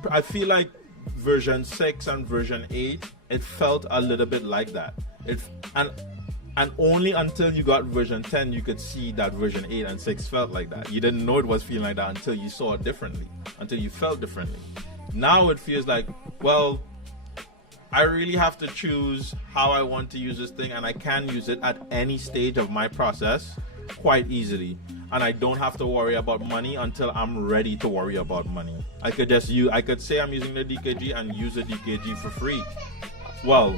I feel like version 6 and version 8, it felt a little bit like that. And only until you got version 10 you could see that version 8 and 6 felt like that. You didn't know it was feeling like that until you saw it differently, until you felt differently. Now it feels like, well, I really have to choose how I want to use this thing, and I can use it at any stage of my process quite easily. And I don't have to worry about money until I'm ready to worry about money. I could say I'm using the DKG and use the DKG for free. Well,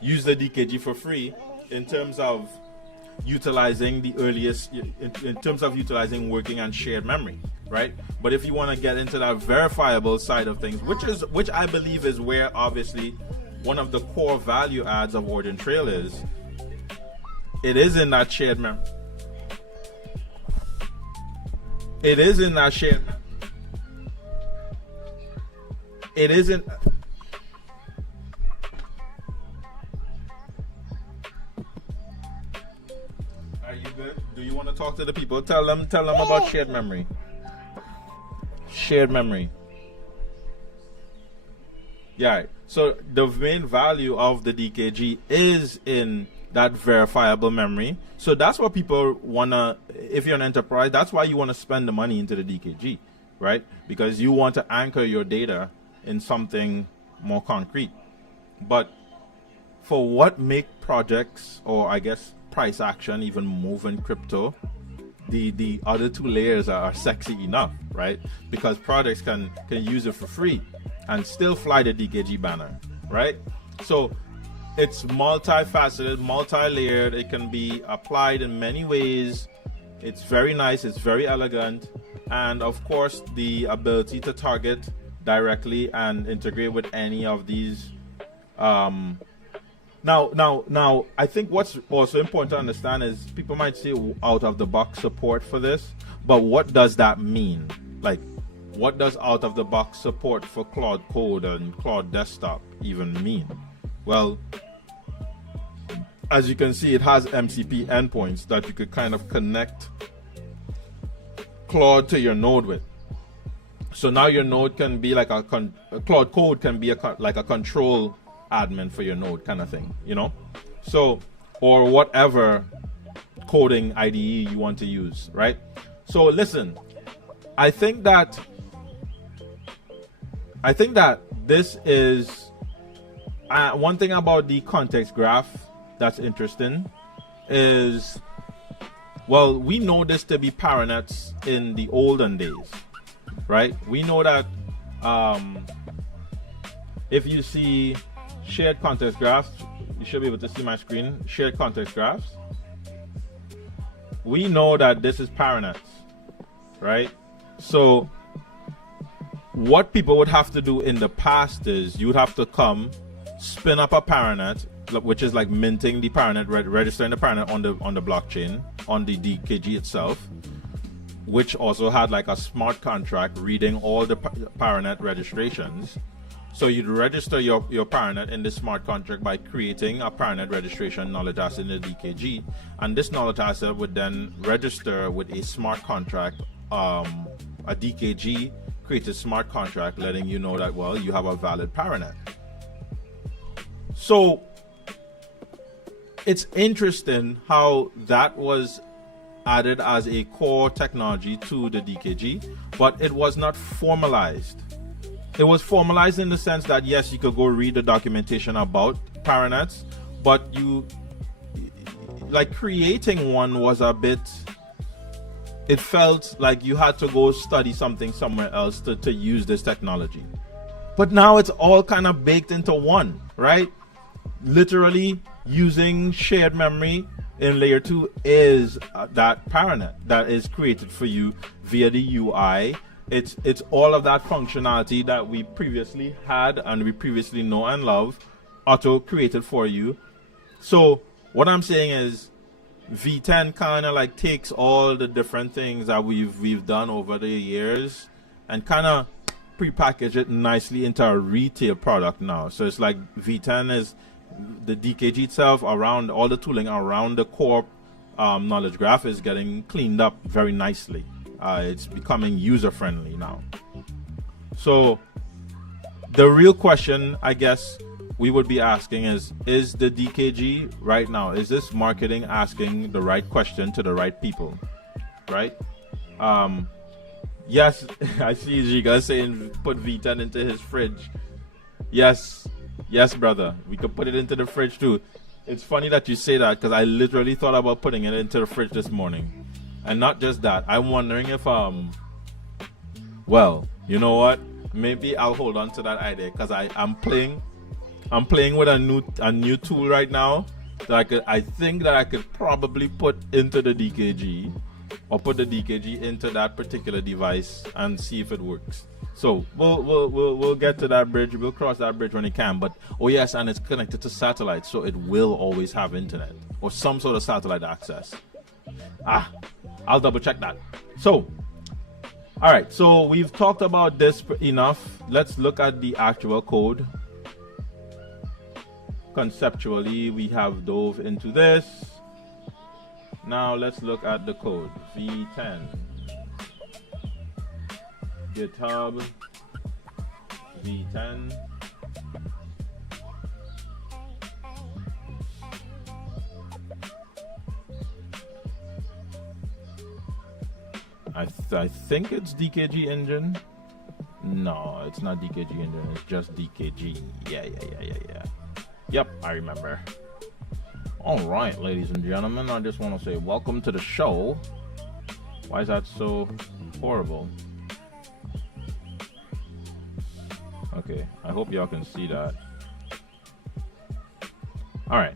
use the DKG for free in terms of utilizing the earliest, in terms of utilizing working and shared memory, right? But if you want to get into that verifiable side of things, which I believe is where obviously one of the core value adds of OriginTrail is, it is in that shared memory. It is in that shared. It isn't. Are you good? Do you want to talk to the people? Tell them about shared memory. Shared memory. Yeah. So the main value of the DKG is in that verifiable memory. So that's what people wanna, if you're an enterprise, that's why you want to spend the money into the DKG, right? Because you want to anchor your data in something more concrete. But for what make projects, or I guess price action, even move in crypto, the other two layers are sexy enough, right? Because projects can use it for free and still fly the DKG banner, right? So it's multifaceted, multi-layered. It can be applied in many ways. It's very nice. It's very elegant. And of course, the ability to target directly and integrate with any of these. Now, I think what's also important to understand is people might say out of the box support for this, but what does that mean? Like, what does out of the box support for Claude Code and Claude Desktop even mean? Well, as you can see, it has MCP endpoints that you could kind of connect Claude to your node with. So now your node can be like Claude Code can be like a control admin for your node kind of thing, you know? So, or whatever coding IDE you want to use, right? So listen, I think that this is one thing about the context graph that's interesting is, well, we know this to be paranets in the olden days, right? We know that if you see shared context graphs, you should be able to see my screen, shared context graphs. We know that this is paranets, right? So what people would have to do in the past is you'd have to come spin up a paranet, which is like minting the paranet, registering the paranet on the blockchain, on the DKG itself, which also had like a smart contract reading all the paranet registrations. So you'd register your paranet in the smart contract by creating a paranet registration knowledge asset in the DKG, and this knowledge asset would then register with a smart contract, a DKG creates a smart contract letting you know that, well, you have a valid paranet. So it's interesting how that was added as a core technology to the DKG, but it was not formalized. It was formalized in the sense that, yes, you could go read the documentation about paranets, but you, like, creating one was a bit, it felt like you had to go study something somewhere else to use this technology. But now it's all kind of baked into one, right? Literally using shared memory in layer 2 is that paranet that is created for you via the UI. It's all of that functionality that we previously had and we previously know and love, auto created for you. So what I'm saying is V10 kind of like takes all the different things that we've done over the years and kind of prepackage it nicely into a retail product now. So it's like V10 is the DKG itself, around all the tooling around the core knowledge graph is getting cleaned up very nicely. It's becoming user friendly now. So the real question, I guess, we would be asking is the DKG right now, is this marketing asking the right question to the right people, right? Yes, I see Giga saying put V10 into his fridge. Yes, brother, we could put it into the fridge too. It's funny that you say that because I literally thought about putting it into the fridge this morning. And not just that, I'm wondering if well, you know what, maybe I'll hold on to that idea because I'm playing with a new tool right now that I think that I could probably put into the DKG, or put the DKG into that particular device and see if it works. So we'll get to that bridge. We'll cross that bridge when it can. But oh yes, and it's connected to satellite, so it will always have internet or some sort of satellite access. I'll double check that. So all right, so we've talked about this enough. Let's look at the actual code. Conceptually, we have dove into this. Now let's look at the code. V10 GitHub V10. I think it's DKG engine. No, it's not DKG engine. It's just DKG. Yeah. Yep, I remember. All right, ladies and gentlemen, I just want to say welcome to the show. Why is that so horrible? Okay, I hope y'all can see that. All right.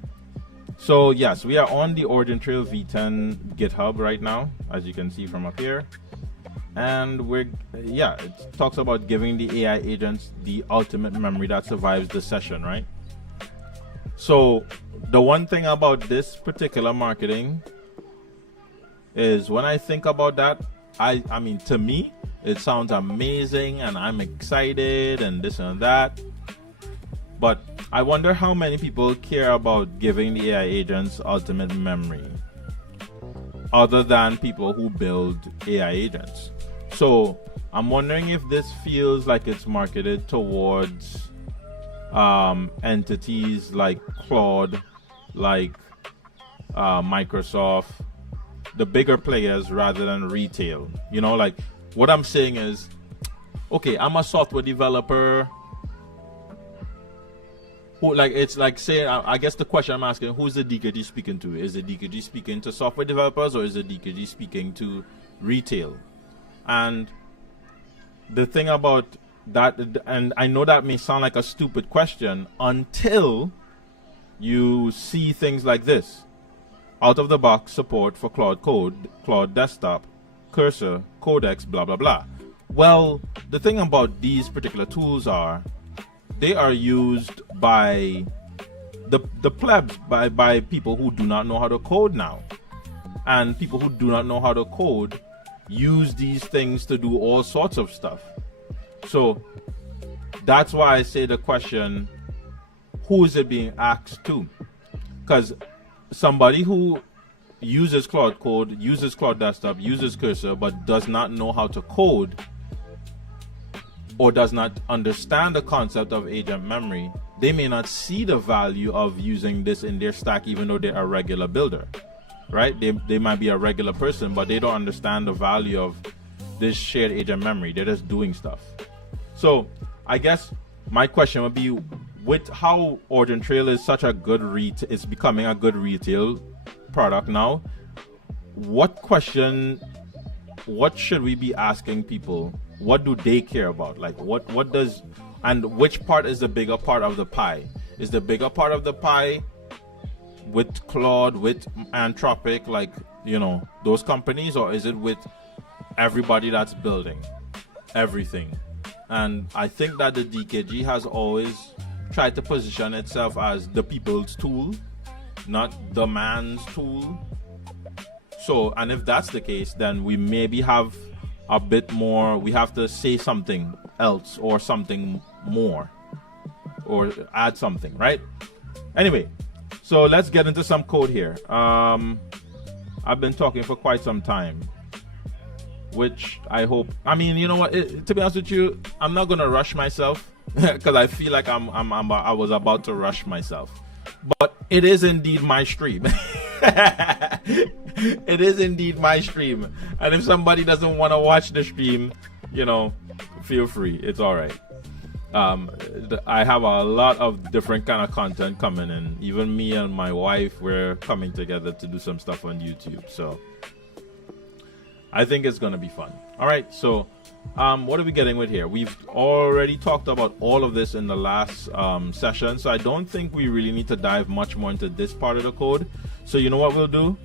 So yes, we are on the OriginTrail V10 GitHub right now, as you can see from up here. And it talks about giving the AI agents the ultimate memory that survives the session, right? So the one thing about this particular marketing is when I think about that, I mean, to me, It sounds amazing and I'm excited and this and that. But I wonder how many people care about giving the AI agents ultimate memory other than people who build AI agents. So I'm wondering if this feels like it's marketed towards entities like Claude, like Microsoft, the bigger players, rather than retail. You know, like what I'm saying is, okay, I'm a software developer who, like, it's like saying, I guess the question I'm asking, who's the DKG speaking to? Is the DKG speaking to software developers, or is the DKG speaking to retail? And the thing about that, and I know that may sound like a stupid question until you see things like this: out of the box support for Claude Code, Claude Desktop, Cursor, Codex, blah blah blah. Well, the thing about these particular tools are they are used by the plebs, by people who do not know how to code now. And people who do not know how to code use these things to do all sorts of stuff. So that's why I say the question, who is it being asked to? Because somebody who uses Claude Code, uses Claude Desktop, uses Cursor, but does not know how to code, or does not understand the concept of agent memory, they may not see the value of using this in their stack, even though they're a regular builder, right? They might be a regular person, but they don't understand the value of this shared agent memory. They're just doing stuff. So I guess my question would be, with how OriginTrail is such a good it's becoming a good retail product now, what should we be asking people? What do they care about? Like what does, and which part is the bigger part of the pie? Is the bigger part of the pie with Claude, with Anthropic, like, you know, those companies, or is it with everybody that's building everything? And I think that the DKG has always tried to position itself as the people's tool, not the man's tool. So, and if that's the case, then we maybe have a bit more, we have to say something else or something more or add something, right? Anyway, so let's get into some code here. I've been talking for quite some time, which I hope, I mean, you know what, to be honest with you, I'm not gonna rush myself because I feel like I was about to rush myself, but it is indeed my stream. It is indeed my stream, and if somebody doesn't want to watch the stream, you know, feel free, it's all right. I have a lot of different kind of content coming in. Even me and my wife, we're coming together to do some stuff on YouTube, so I think it's gonna be fun. All right, so what are we getting with here? We've already talked about all of this in the last session, so I don't think we really need to dive much more into this part of the code. So you know what we'll do?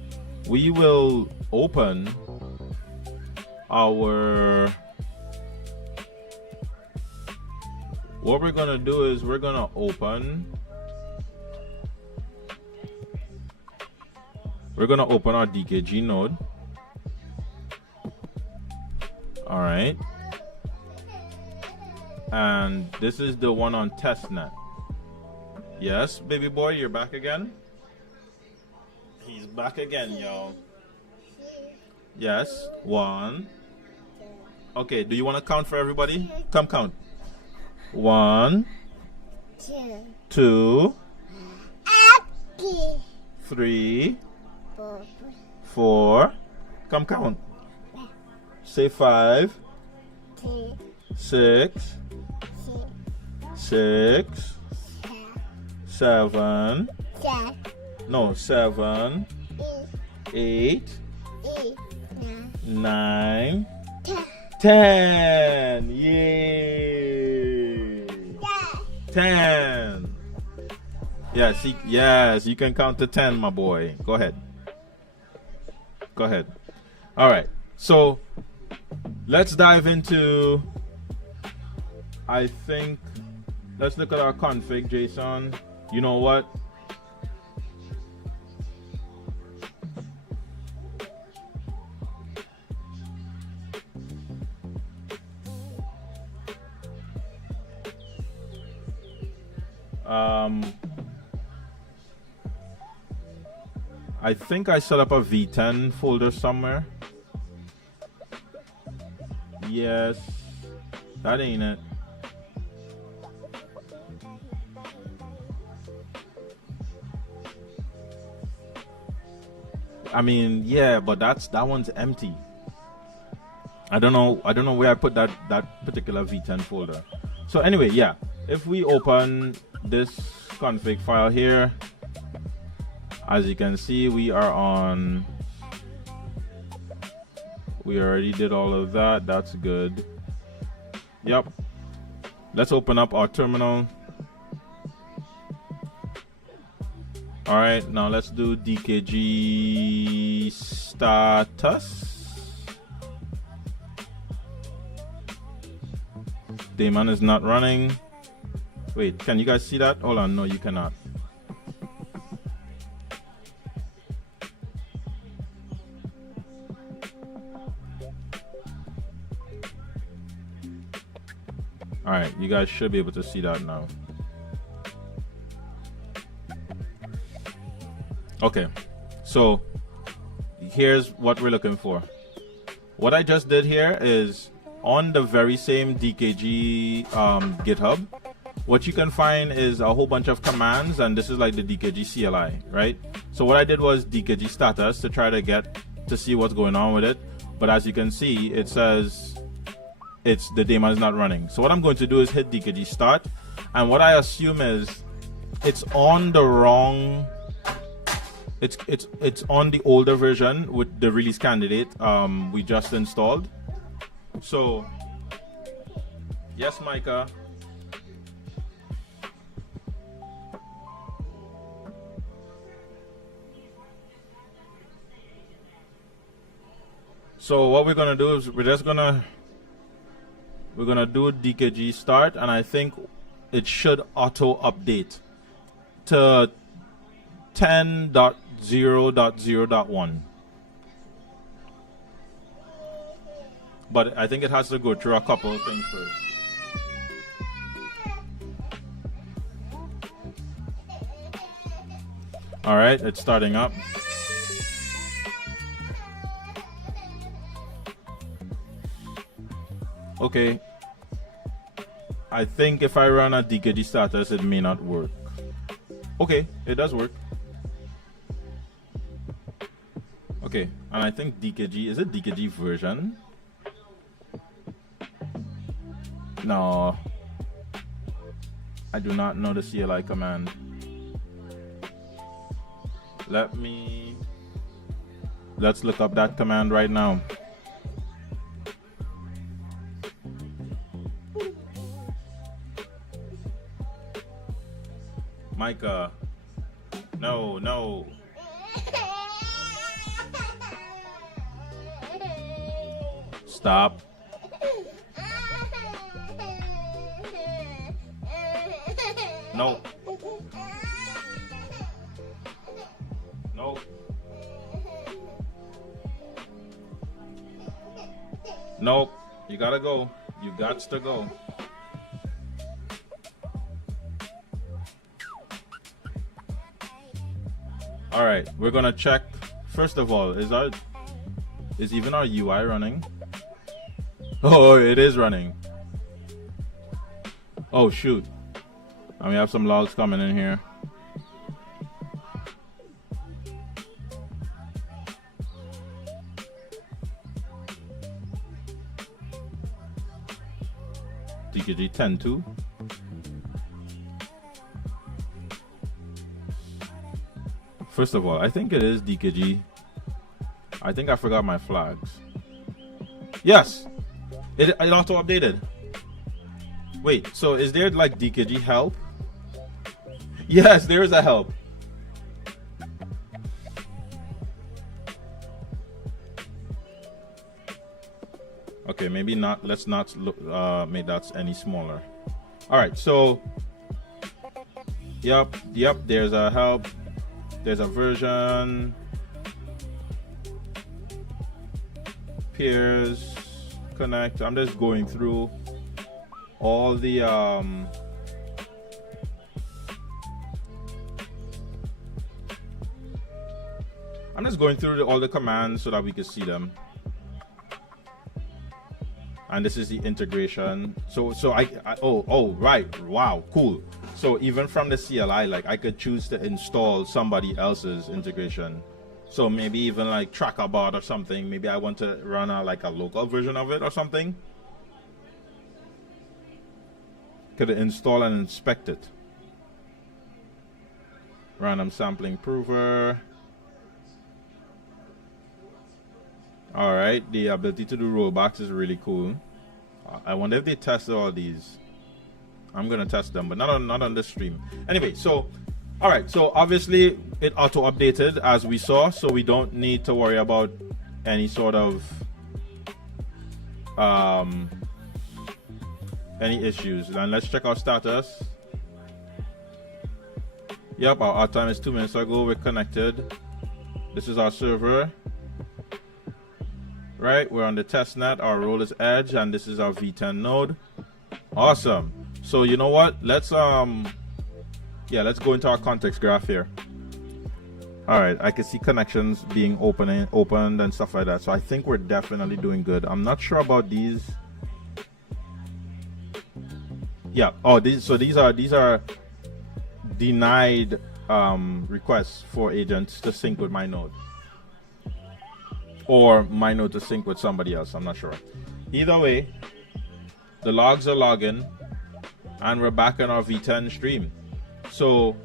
We will open our, what we're gonna do is we're gonna open our DKG node. All right, and this is the one on testnet. Yes, baby boy, you're back again. He's back again, y'all. Yes, 1. Okay, do you want to count for everybody? Come count. 1, 2, 3, 4. Come count. Say 5, 6, 7. No, 7, 8, 9, 10. Yay! 10. Yes, you can count to 10, my boy. Go ahead. All right. So let's dive into, I think, let's look at our config JSON. You know what? I think I set up a V10 folder somewhere. Yes, that ain't it. I mean, yeah, but that one's empty. I don't know where I put that particular V10 folder. So anyway, yeah, if we open this config file here, as you can see, we already did all of that. That's good. Yep. Let's open up our terminal. All right, now let's do DKG status. Daemon is not running. Wait, can you guys see that? Hold on, no, you cannot. All right, you guys should be able to see that now. Okay, so here's what we're looking for. What I just did here is on the very same DKG GitHub, what you can find is a whole bunch of commands, and this is like the DKG CLI, right? So what I did was DKG status to try to get to see what's going on with it. But as you can see, it says the daemon is not running. So what I'm going to do is hit DKG start, and what I assume is it's on the wrong. It's on the older version with the release candidate we just installed. So yes, Micah. So what we're gonna do is we're gonna do DKG start, and I think it should auto update to 10.0.0.1. But I think it has to go through a couple of things first. All right, it's starting up. Okay. I think if I run a DKG status, it may not work. Okay, it does work. Okay, and I think DKG, is it DKG version? No, I do not know the CLI command. Let's look up that command right now. Micah, no. Stop. No. No. Nope. You gotta go. You got to go. All right, we're gonna check. First of all, is even our UI running? Oh, it is running. Oh shoot. And we have some logs coming in here. DKG 10.2. First of all, I think it is DKG. I think I forgot my flags. Yes, it auto updated. Wait, so is there like DKG help? Yes, there is a help. Okay, maybe not. Let's not look, make that any smaller. All right, so yep, there's a help. There's a version, peers, connect. I'm just going through all the I'm just going through all the commands so that we can see them. And this is the integration. So oh right, wow, cool. So even from the CLI, like I could choose to install somebody else's integration. So maybe even like TrackerBot or something. Maybe I want to run like a local version of it or something. Could install and inspect it. Random sampling prover. All right, the ability to do rollbacks is really cool. I wonder if they tested all these. I'm gonna test them, but not on this stream. Anyway, so all right, so obviously it auto updated as we saw, so we don't need to worry about any sort of any issues. And let's check our status. Yep, our time is 2 minutes ago. We're connected. This is our server. Right, we're on the testnet. Our role is Edge, and this is our V10 node. Awesome. So you know what? Let's let's go into our context graph here. All right, I can see connections being opened and stuff like that. So I think we're definitely doing good. I'm not sure about these. Yeah. Oh, these are denied requests for agents to sync with my node. Or my node to sync with somebody else. I'm not sure. Either way, the logs are logging, and we're back on our V10 stream. So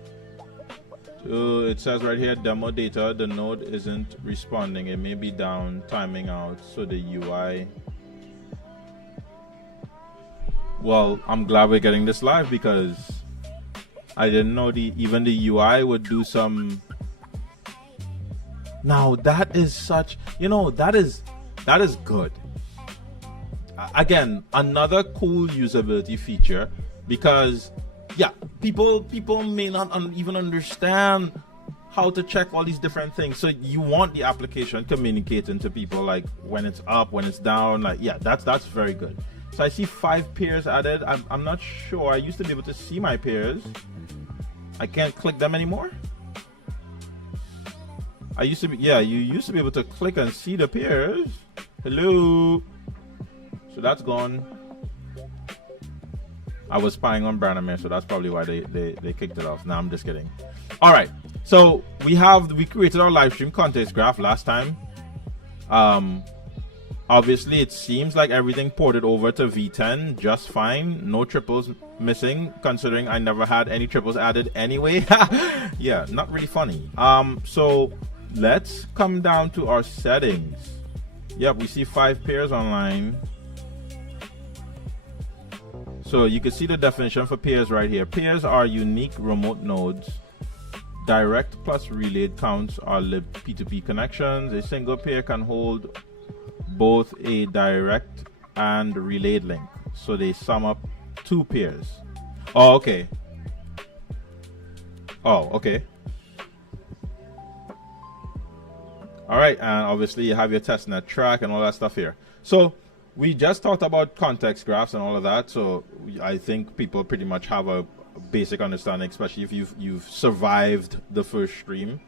it says right here, demo data, the node isn't responding. It may be down, timing out. So the UI. Well, I'm glad we're getting this live because I didn't know even the UI would do some. Now that is such, that is good. Again, another cool usability feature because people may not even understand how to check all these different things. So you want the application communicating to people like when it's up, when it's down, like that's very good. So I see 5 pairs added. I'm not sure. I used to be able to see my pairs. I can't click them anymore. You used to be able to click and see the pairs. Hello. So that's gone. I was spying on Branimir, so that's probably why they kicked it off. Now I'm just kidding. All right. So we created our live stream context graph last time. Obviously it seems like everything ported over to V10 just fine. No triples missing, considering I never had any triples added anyway. Yeah, not really funny. So let's come down to our settings. Yep, we see 5 pairs online. So you can see the definition for pairs right here. Pairs are unique remote nodes. Direct plus relayed counts are lib P2P connections. A single pair can hold both a direct and relayed link. So they sum up 2 pairs. Oh, okay. Oh, okay. All right, and obviously you have your testnet track and all that stuff here. So we just talked about context graphs and all of that. So I think people pretty much have a basic understanding, especially if you've survived the first stream.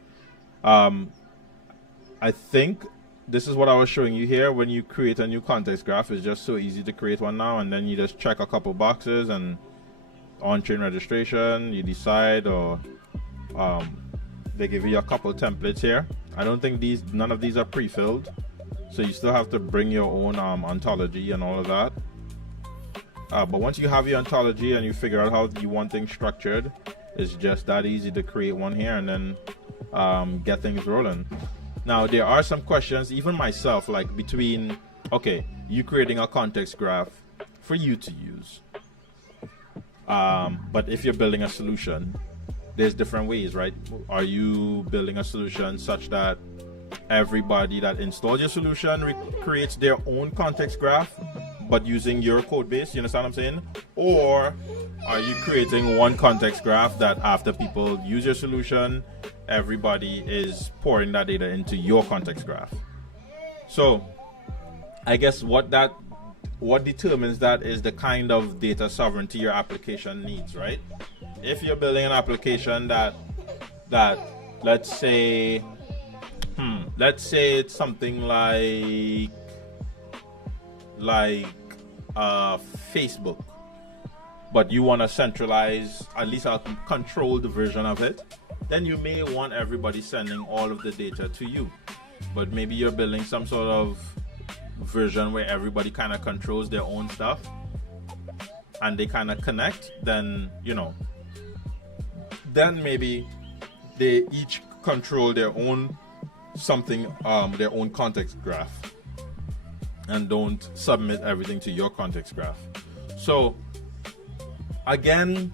I think this is what I was showing you here. When you create a new context graph, it's just so easy to create one now, and then you just check a couple boxes and on-chain registration, you decide, or they give you a couple templates here. I don't think none of these are pre-filled, so you still have to bring your own ontology and all of that. But once you have your ontology and you figure out how you want things structured, it's just that easy to create one here and then get things rolling. Now there are some questions, even myself, like between you creating a context graph for you to use, but if you're building a solution, there's different ways, right? Are you building a solution such that everybody that installs your solution creates their own context graph, but using your code base? You understand what I'm saying? Or are you creating one context graph that after people use your solution, everybody is pouring that data into your context graph? So I guess what determines that is the kind of data sovereignty your application needs, right? If you're building an application that let's say let's say it's something like Facebook, but you want to centralize at least a controlled version of it, then you may want everybody sending all of the data to you. But maybe you're building some sort of version where everybody kind of controls their own stuff and they kind of connect. Then, you know, then maybe they each control their own something, their own context graph, and don't submit everything to your context graph. So again,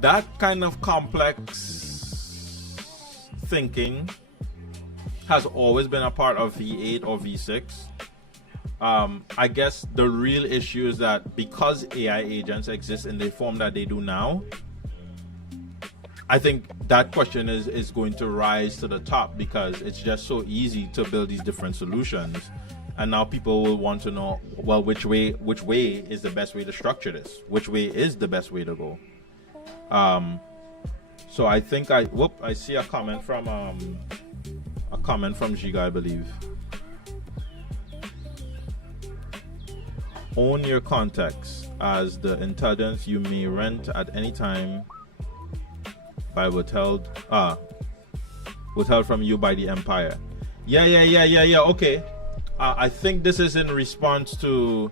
that kind of complex thinking has always been a part of V8 or V6. I guess the real issue is that because AI agents exist in the form that they do now, I think that question is going to rise to the top, because it's just so easy to build these different solutions. And now people will want to know, well, which way is the best way to structure this? Which way is the best way to go? So I think I see a comment from Giga, I believe. Own your context as the intelligence you may rent at any time by withheld from you by the empire. Yeah. Okay. I think this is in response to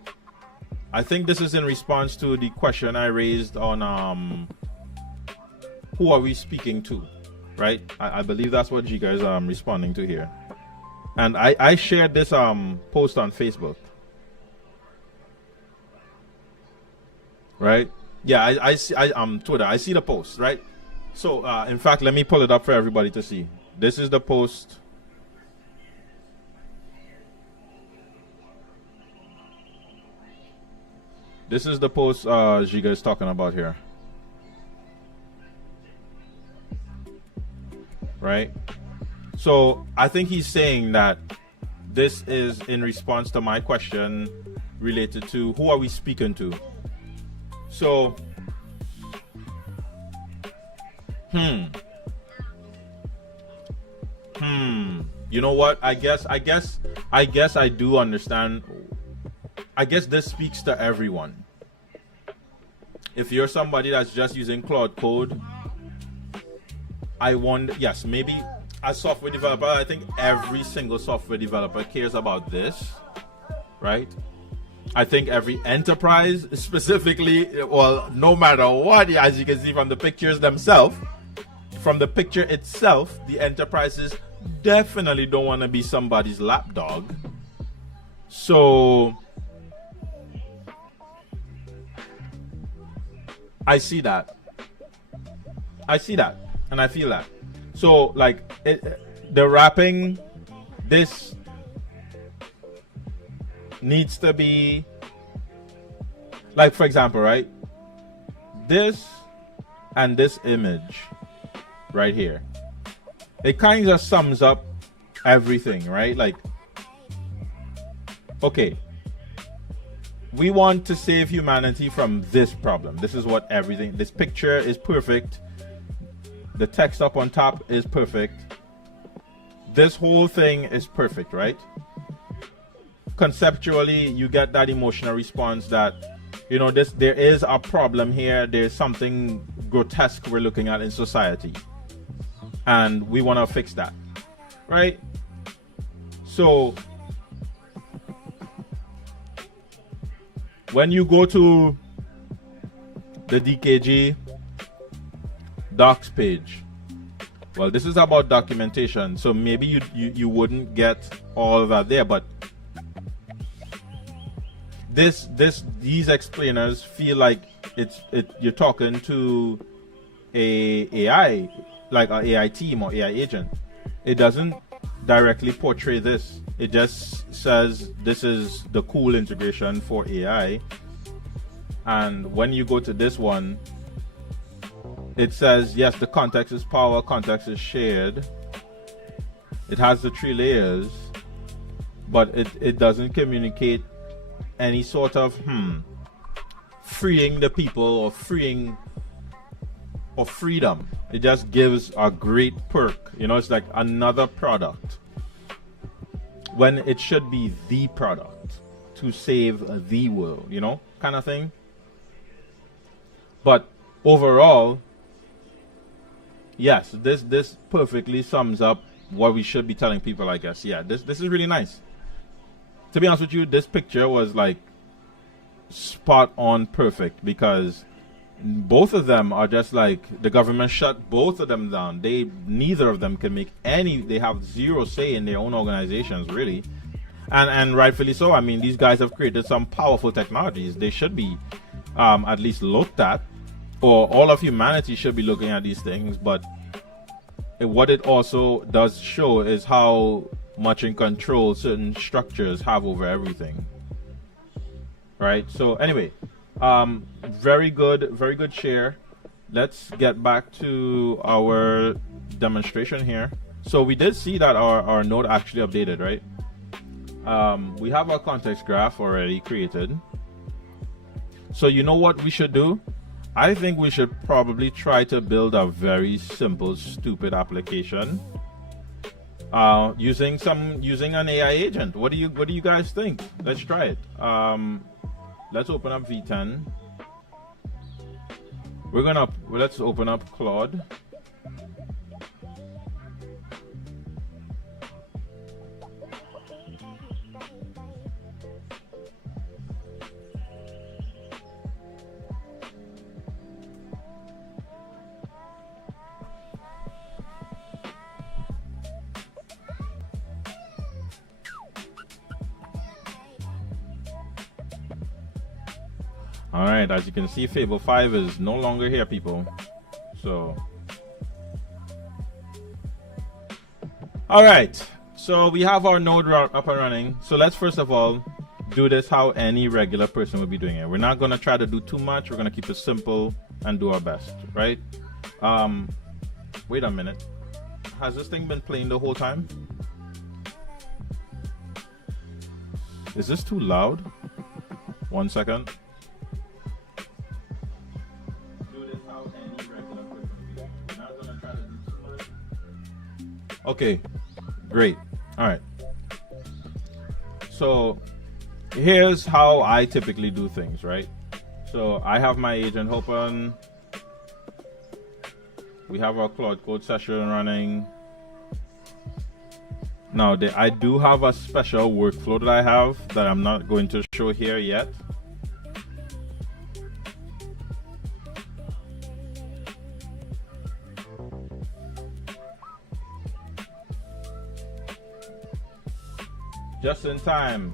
the question I raised on who are we speaking to, right? I believe that's what Giga is responding to here. And I shared this post on Facebook. Right? Yeah, I see Twitter. I see the post, right? So in fact, let me pull it up for everybody to see. This is the post. This is the post Giga is talking about here. Right? So I think he's saying that this is in response to my question related to who are we speaking to. So you know what? I guess I do understand. I guess this speaks to everyone. If you're somebody that's just using Claude Code, I wonder, yes, maybe as software developer, I think every single software developer cares about this, right? I think every enterprise specifically, well, no matter what, as you can see from the pictures themselves, from the picture itself, the enterprises definitely don't want to be somebody's lapdog. So I see that. And I feel that. So like the wrapping, this needs to be like, for example, right? This and this image right here, it kind of sums up everything, right? Like, okay, we want to save humanity from this problem. This is what everything, this picture is perfect. The text up on top is perfect. This whole thing is perfect, right? Conceptually, you get that emotional response that, you know, there is a problem here. There's something grotesque we're looking at in society, and we want to fix that, right? So when you go to the DKG docs page, well, this is about documentation, so maybe you wouldn't get all of that there, but these explainers feel like you're talking to a AI, like an AI team or AI agent. It doesn't directly portray this. It just says this is the cool integration for AI. And when you go to this one, it says, yes, the context is power, context is shared. It has the 3 layers, but it doesn't communicate any sort of freeing the people or freedom. It just gives a great perk. You know, it's like another product. when it should be the product to save the world, you know, kind of thing. But overall, yes, this perfectly sums up what we should be telling people, I guess. Yeah, this is really nice. To be honest with you, this picture was like spot on perfect, because both of them are just like the government shut both of them down. Neither of them can make any, they have zero say in their own organizations, really. And rightfully so. I mean, these guys have created some powerful technologies. They should be at least looked at, or all of humanity should be looking at these things. But what it also does show is how much in control certain structures have over everything. Right? So anyway, very good share. Let's get back to our demonstration here. So we did see that our node actually updated, right? We have our context graph already created. So you know what we should do? I think we should probably try to build a very simple, stupid application using an AI agent. What do you guys think? Let's try it. Let's open up V10. Let's open up Claude. Alright, as you can see, Fable 5 is no longer here, people. So, alright, so we have our node up and running. So let's first of all do this how any regular person would be doing it. We're not going to try to do too much. We're going to keep it simple and do our best, right? Wait a minute. Has this thing been playing the whole time? Is this too loud? 1 second. Okay, great. All right. So here's how I typically do things, right? So I have my agent open. We have our Claude Code session running. Now, I do have a special workflow that I have that I'm not going to show here yet. Just in time.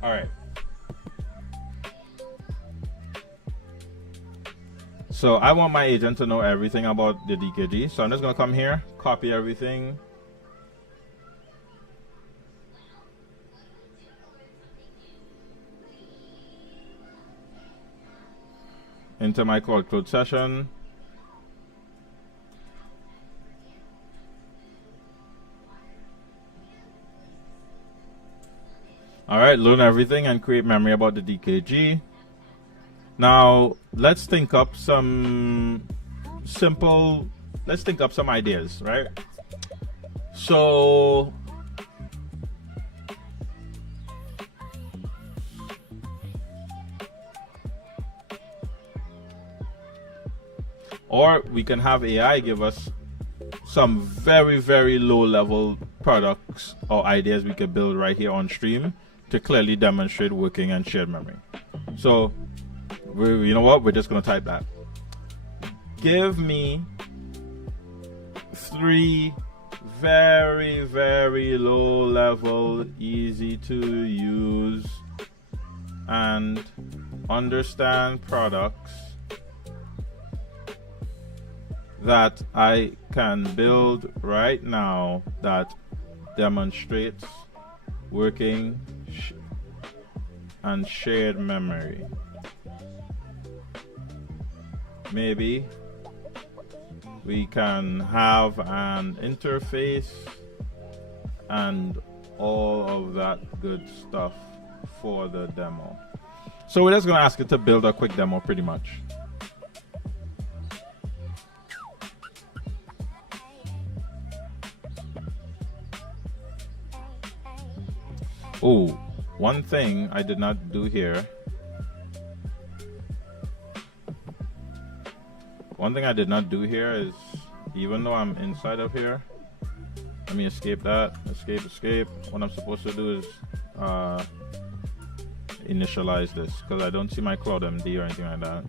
All right. So I want my agent to know everything about the DKG. So I'm just going to come here, copy everything. Into my Claude Code session. All right, learn everything and create memory about the DKG. Now, let's think up some ideas, right? So, or we can have AI give us some very, very low level products or ideas we could build right here on stream to clearly demonstrate working and shared memory. So, you know what? We're just going to type that. Give me 3 very, very low level, easy to use and understand products that I can build right now that demonstrates working and shared memory. Maybe we can have an interface and all of that good stuff for the demo. So we're just going to ask it to build a quick demo pretty much. Oh, one thing I did not do here. One thing I did not do here is, even though I'm inside of here, let me escape that. Escape. What I'm supposed to do is initialize this, because I don't see my Cloud MD or anything like that.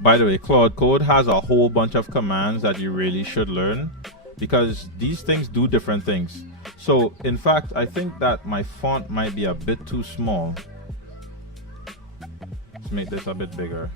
By the way, Claude Code has a whole bunch of commands that you really should learn, because these things do different things. So in fact, I think that my font might be a bit too small. Let's make this a bit bigger.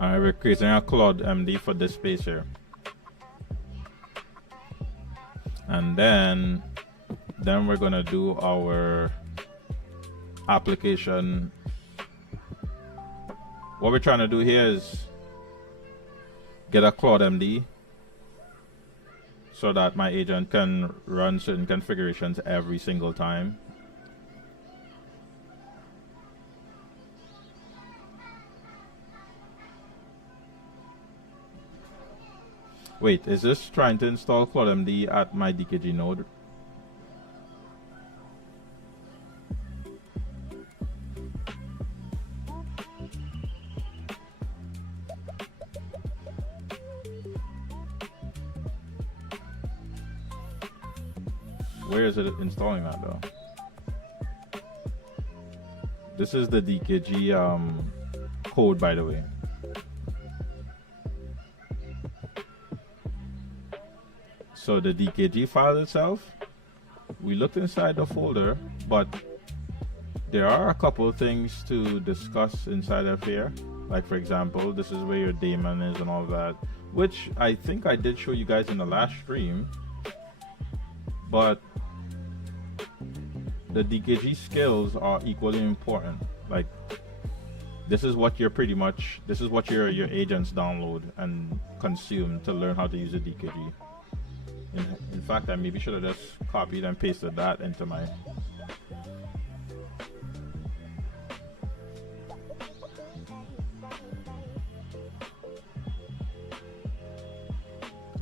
Alright, we're creating a Claude MD for this space here. And then we're gonna do our application. What we're trying to do here is get a Claude MD so that my agent can run certain configurations every single time. Wait, is this trying to install Claude MD at my DKG node? Where is it installing that though? This is the DKG code, by the way. So the DKG file itself, we looked inside the folder, but there are a couple of things to discuss inside of here. Like for example, this is where your daemon is and all that, which I think I did show you guys in the last stream. But the DKG skills are equally important. Like this is what you're pretty much, this is what your agents download and consume to learn how to use the DKG. In fact, I maybe should have just copied and pasted that into my...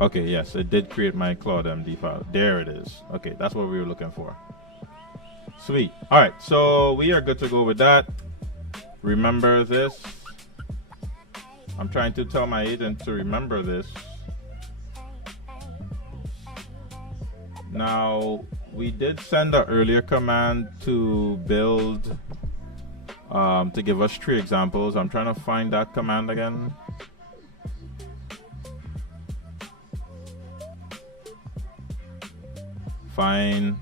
Okay, yes, it did create my Claude MD file. There it is. Okay, that's what we were looking for. Sweet. All right, so we are good to go with that. Remember this. I'm trying to tell my agent to remember this. Now, we did send an earlier command to build, to give us 3 examples. I'm trying to find that command again. Fine.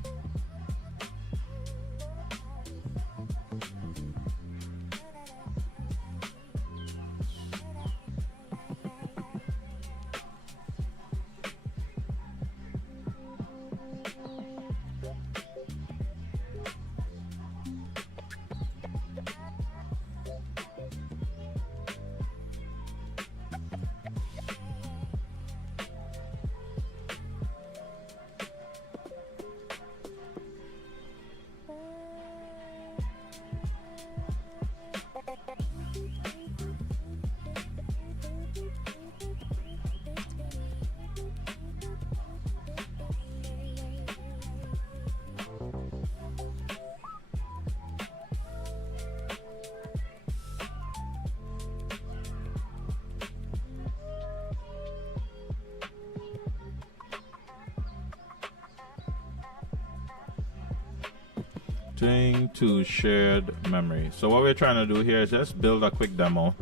To shared memory. So what we're trying to do here is just build a quick demo.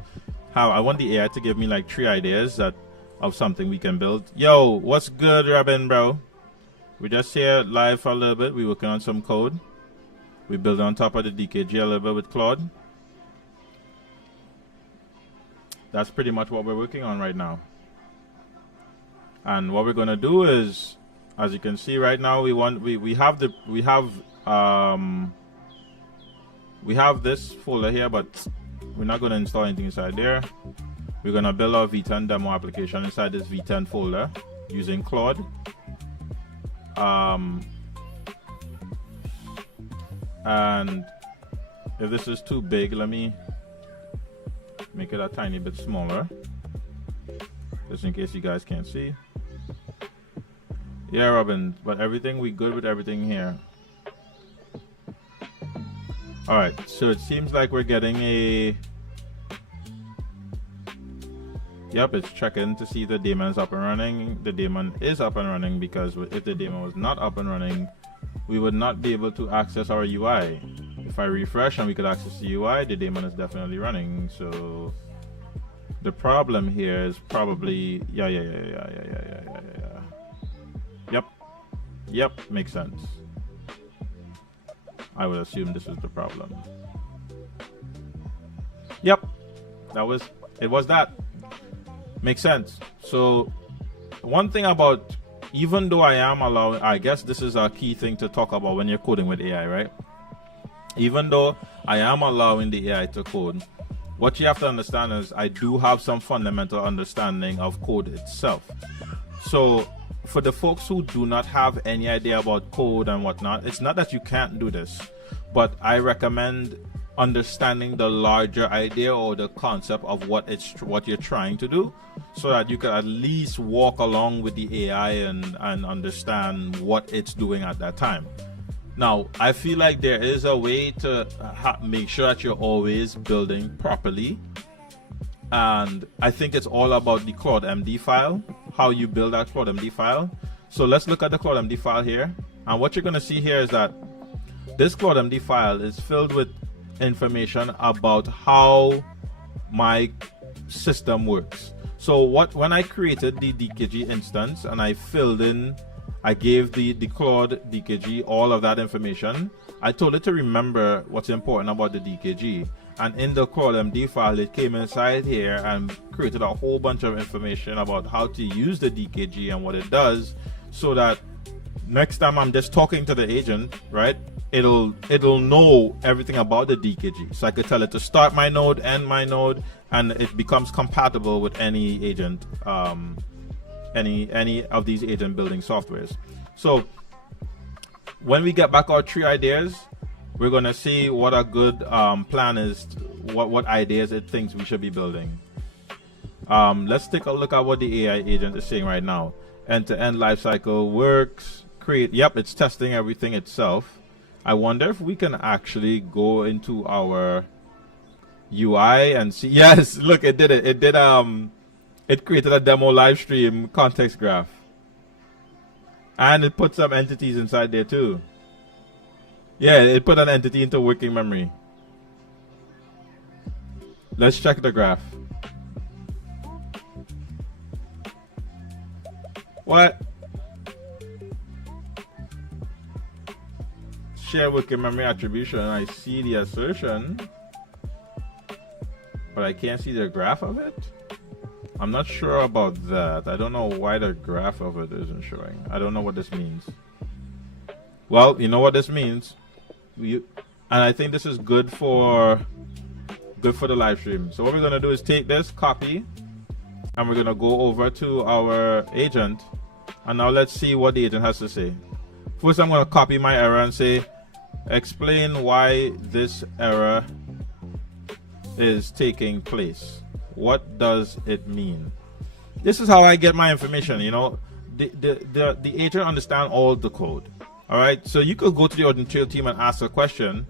How I want the AI to give me like 3 ideas of something we can build. Yo, what's good, Robin, bro? We're just here live for a little bit. We're working on some code. We build on top of the DKG a little bit with Claude. That's pretty much what we're working on right now. And what we're going to do is, as you can see right now, we have this folder here, but we're not going to install anything inside there. We're going to build our V10 demo application inside this V10 folder using Claude. And if this is too big, let me make it a tiny bit smaller, just in case you guys can't see. Yeah, Robin, but everything, we good with everything here. Alright, so it seems like we're getting a... Yep, it's checking to see if the daemon is up and running. The daemon is up and running, because if the daemon was not up and running, we would not be able to access our UI. If I refresh and we could access the UI, the daemon is definitely running. So the problem here is probably Yep, makes sense. I would assume this is the problem. Yep, it was that. Makes sense. So one thing about, even though I am allowing, I guess this is a key thing to talk about when you're coding with AI, right? Even though I am allowing the AI to code, what you have to understand is I do have some fundamental understanding of code itself. So for the folks who do not have any idea about code and whatnot, it's not that you can't do this, but I recommend understanding the larger idea or the concept of what you're trying to do, so that you can at least walk along with the AI and understand what it's doing at that time. Now, I feel like there is a way to make sure that you're always building properly, and I think it's all about the Claude MD file, how you build that Claude MD file. So let's look at the Claude MD file here, and what you're going to see here is that this Claude MD file is filled with information about how my system works. So when I created the DKG instance and I gave the Claude DKG all of that information, I told it to remember what's important about the DKG. And in the Claude MD file, it came inside here and created a whole bunch of information about how to use the DKG and what it does, so that next time I'm just talking to the agent, right, it'll know everything about the DKG. So I could tell it to start my node, end my node, and it becomes compatible with any agent, any of these agent building softwares. So when we get back our 3 ideas, we're going to see what a good plan is, what ideas it thinks we should be building. Let's take a look at what the AI agent is saying right now. End-to-end lifecycle works. Yep, it's testing everything itself. I wonder if we can actually go into our UI and see. Yes, look, it did it. It created a demo live stream context graph. And it put some entities inside there too. Yeah, it put an entity into working memory. Let's check the graph. What? Share working memory attribution. I see the assertion, but I can't see the graph of it. I'm not sure about that. I don't know why the graph of it isn't showing. I don't know what this means. Well, you know what this means. And I think this is good for the live stream. So what we're gonna do is take this, copy, and we're gonna go over to our agent. And now let's see what the agent has to say. First, I'm gonna copy my error and say, explain why this error is taking place. What does it mean? This is how I get my information. You know, the agent understands all the code. All right, so you could go to the OriginTrail team and ask a question,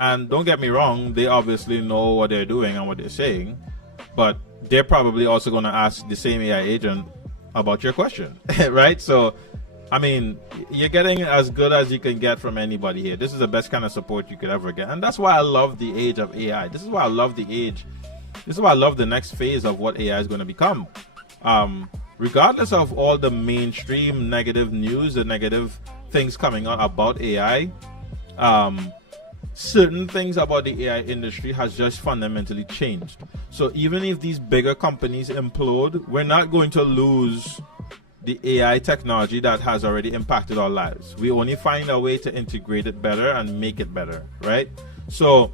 and don't get me wrong, they obviously know what they're doing and what they're saying, but they're probably also going to ask the same AI agent about your question, right? So, I mean, you're getting as good as you can get from anybody here. This is the best kind of support you could ever get, and that's why I love the age of AI. This is why I love the age. This is why I love the next phase of what AI is going to become. Regardless of all the mainstream negative news, the negative things coming out about AI, certain things about the AI industry has just fundamentally changed. So even if these bigger companies implode, we're not going to lose the AI technology that has already impacted our lives. We only find a way to integrate it better and make it better, right? So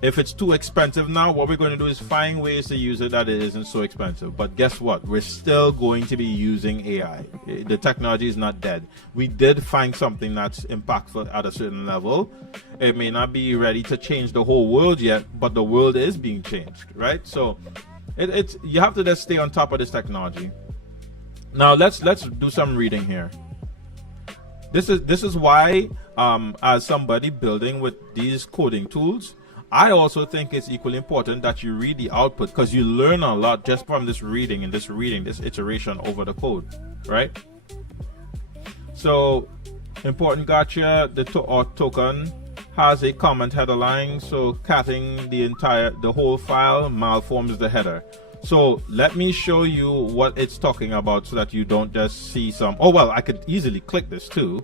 if it's too expensive now, what we're going to do is find ways to use it that it isn't so expensive. But guess what? We're still going to be using AI. The technology is not dead. We did find something that's impactful at a certain level. It may not be ready to change the whole world yet, but the world is being changed, right? So it's you have to just stay on top of this technology. Now let's do some reading here. This is why as somebody building with these coding tools, I also think it's equally important that you read the output, because you learn a lot just from this reading and this iteration over the code, right? So important gotcha, the token has a comment header line, so catting the whole file malforms the header. So let me show you what it's talking about so that you don't just see some, oh well, I could easily click this too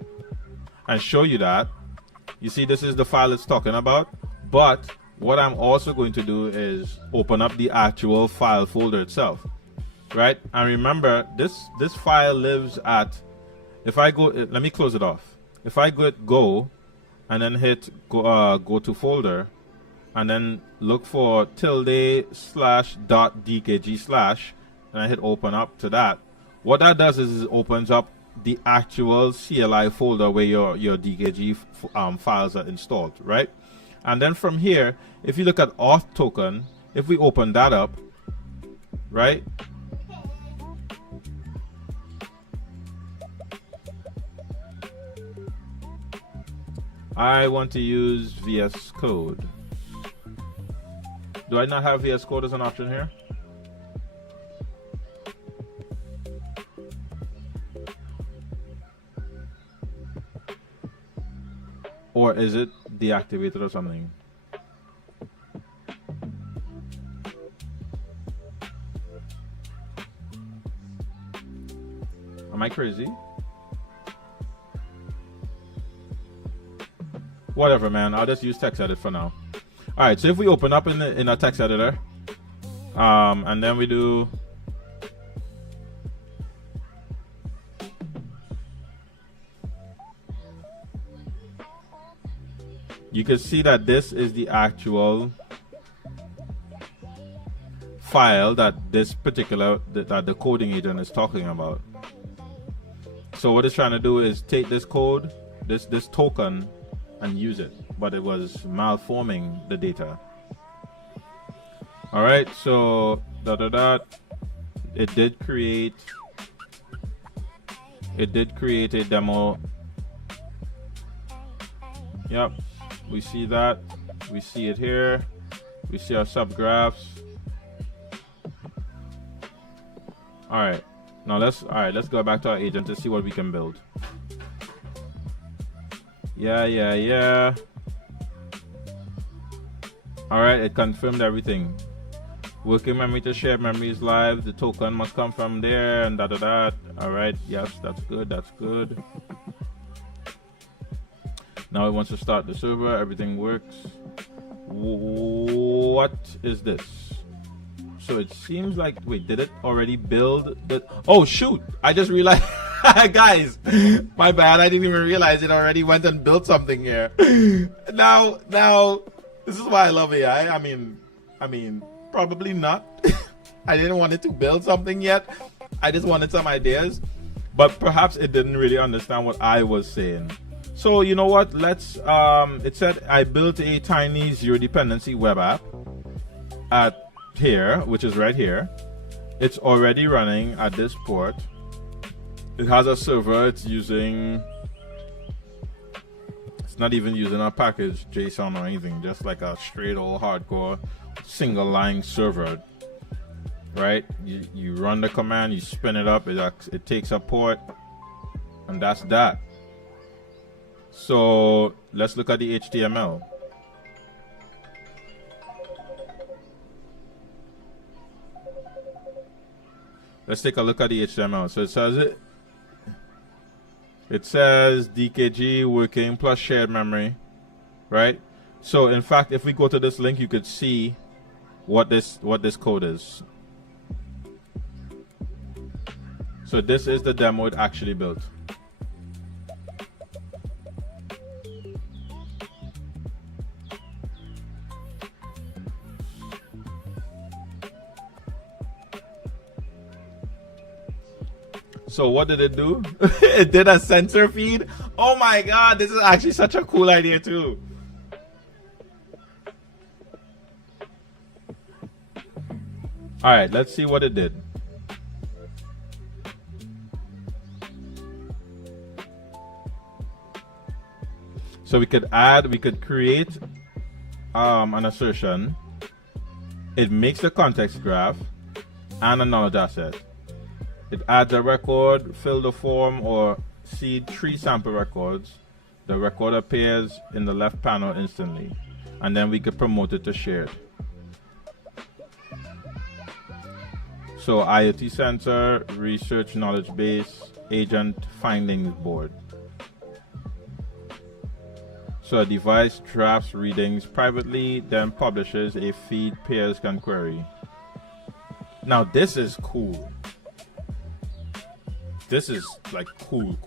and show you that. You see, this is the file it's talking about, but what I'm also going to do is open up the actual file folder itself, right? And remember, this file lives at, if I go, let me close it off. If I go and then hit go to folder, and then look for tilde/.dkg/ and I hit open up to that, what that does is it opens up the actual CLI folder where your DKG files are installed, right? And then from here, if you look at auth token, if we open that up, right? I want to use VS Code. Do I not have VS Code as an option here? Or is it deactivated or something? Am I crazy? Whatever, man. I'll just use TextEdit for now. All right. So if we open up in a text editor, and then we do. You can see that this is the actual file that this particular that the coding agent is talking about. So what it's trying to do is take this code, this token, and use it, but it was malforming the data. All right, so it did create a demo. Yep. We see that. We see it here. We see our subgraphs. All right. Now let's go back to our agent to see what we can build. Yeah. All right, it confirmed everything. Working memory to shared memory is live. The token must come from there and da. All right. Yes, that's good. That's good. Now it wants to start the server. Everything works. What is this? So it seems like, wait, did it already build the, oh shoot, I just realized, guys, my bad, I didn't even realize it already went and built something here. Now, this is why I love AI. I mean, probably not. I didn't want it to build something yet. I just wanted some ideas, but perhaps it didn't really understand what I was saying. So you know what? Let's. It said I built a tiny zero dependency web app at here, which is right here. It's already running at this port. It has a server. It's using. It's not even using a package JSON or anything. Just like a straight old hardcore single line server. Right? You run the command. You spin it up. It takes a port, and that's that. So let's look at the HTML. Let's take a look at the HTML. So it says DKG working plus shared memory, right? So in fact, if we go to this link, you could see what this code is. So this is the demo it actually built. So what did it do? It did a sensor feed. Oh my god, this is actually such a cool idea too. All right, let's see what it did. So we could create an assertion. It makes the context graph and a knowledge asset. It adds a record, fill the form, or seed 3 sample records. The record appears in the left panel instantly. And then we could promote it to shared. So IoT sensor, research knowledge base, agent findings board. So a device drafts readings privately, then publishes a feed peers can query. Now this is cool. This is like cool.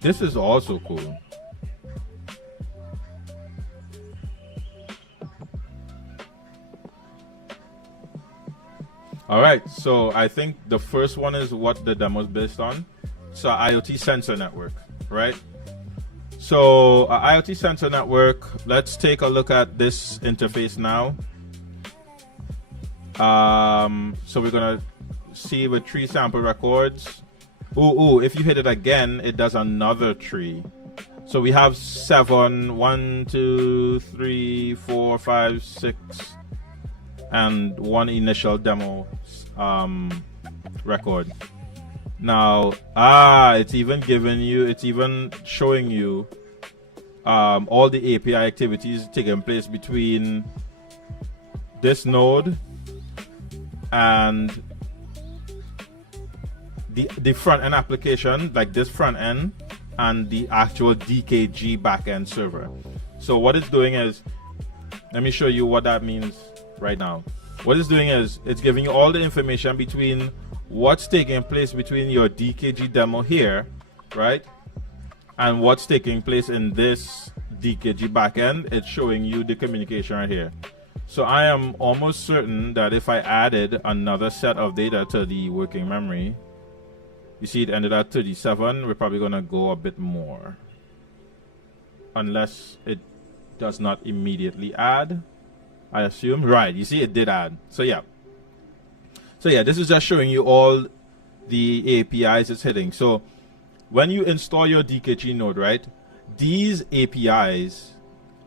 This is also cool. All right, so I think the first one is what the demo is based on. So IoT sensor network, right? So IoT sensor network, let's take a look at this interface now. So we're gonna see with 3 sample records. Ooh, if you hit it again, it does another tree. So we have 7, 1, 2, 3, 4, 5, 6, and 1 initial demo record. Now, it's even showing you all the API activities taking place between this node and the front end application, like this front end, and the actual DKG backend server. So what it's doing is, let me show you what that means right now. What it's doing is it's giving you all the information between what's taking place between your DKG demo here, right, and what's taking place in this DKG backend. It's showing you the communication right here. So I am almost certain that if I added another set of data to the working memory, you see it ended at 37. We're probably gonna go a bit more, unless it does not immediately add, I assume. Right, you see it did add. So yeah, this is just showing you all the APIs it's hitting. So when you install your DKG node, right, these APIs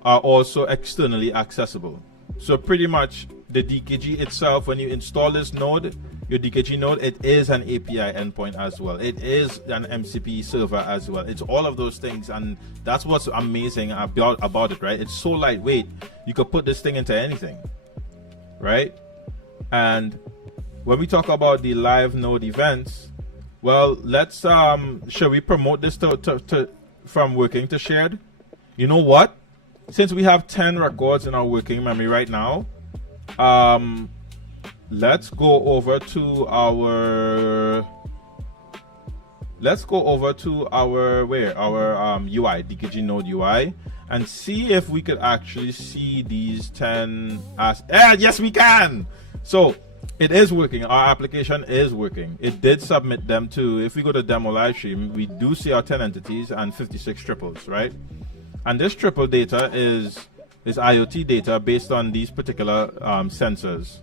are also externally accessible. So pretty much the DKG itself, when you install this node, your DKG node, it is an API endpoint as well. It is an MCP server as well. It's all of those things, and that's what's amazing about it, right? It's so lightweight. You could put this thing into anything, right? And when we talk about the live node events, well, let's shall we promote this to from working to shared? You know what? Since we have 10 records in our working memory right now, let's go over to our UI, DKG node UI, and see if we could actually see these 10 as yes, we can. So it is working. Our application is working. It did submit them to, if we go to demo live stream, we do see our 10 entities and 56 triples, right? And this triple data is IoT data based on these particular sensors,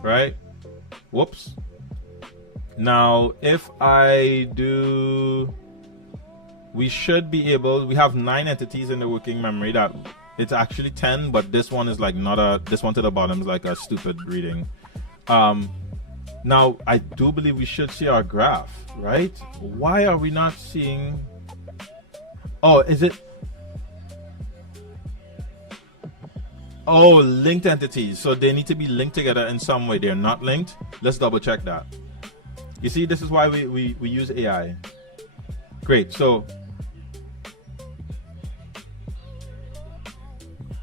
right? Whoops. Now, if I do, we should be able, we have 9 entities in the working memory. That it's actually 10, but this one is like not a, this one to the bottom is like a stupid reading. Now, I do believe we should see our graph, right? Why are we not seeing? Oh, is it? Oh, linked entities. So they need to be linked together in some way. They're not linked. Let's double check that. You see, this is why we use AI. Great. So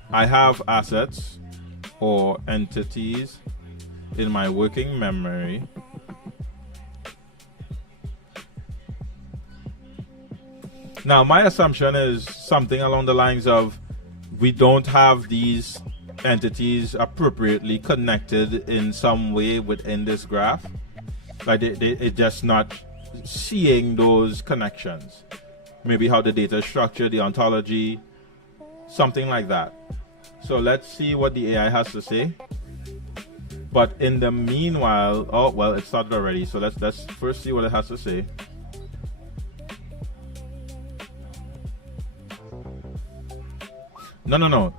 I have assets or entities in my working memory now. My assumption is something along the lines of we don't have these entities appropriately connected in some way within this graph. Like it's just not seeing those connections. Maybe how the data is structured, the ontology, something like that. So let's see what the AI has to say. But in the meanwhile, oh well, it started already. So let's first see what it has to say. No.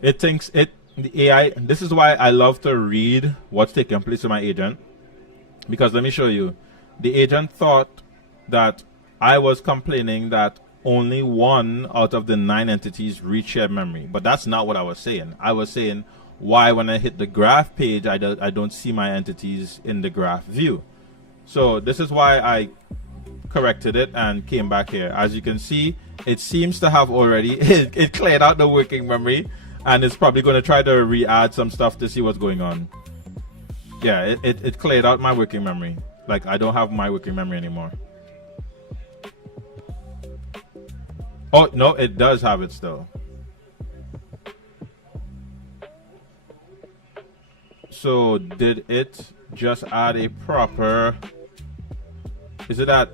It thinks the AI, this is why I love to read what's taking place with my agent. Because let me show you. The agent thought that I was complaining that only 1 out of the 9 entities reach shared memory. But that's not what I was saying. I was saying why when I hit the graph page, I don't see my entities in the graph view. So this is why I corrected it and came back here. As you can see, it seems to have already, it cleared out the working memory. And it's probably going to try to re-add some stuff to see what's going on. Yeah, it cleared out my working memory. Like, I don't have my working memory anymore. Oh, no, it does have it still. So, did it just add a proper... Is it that...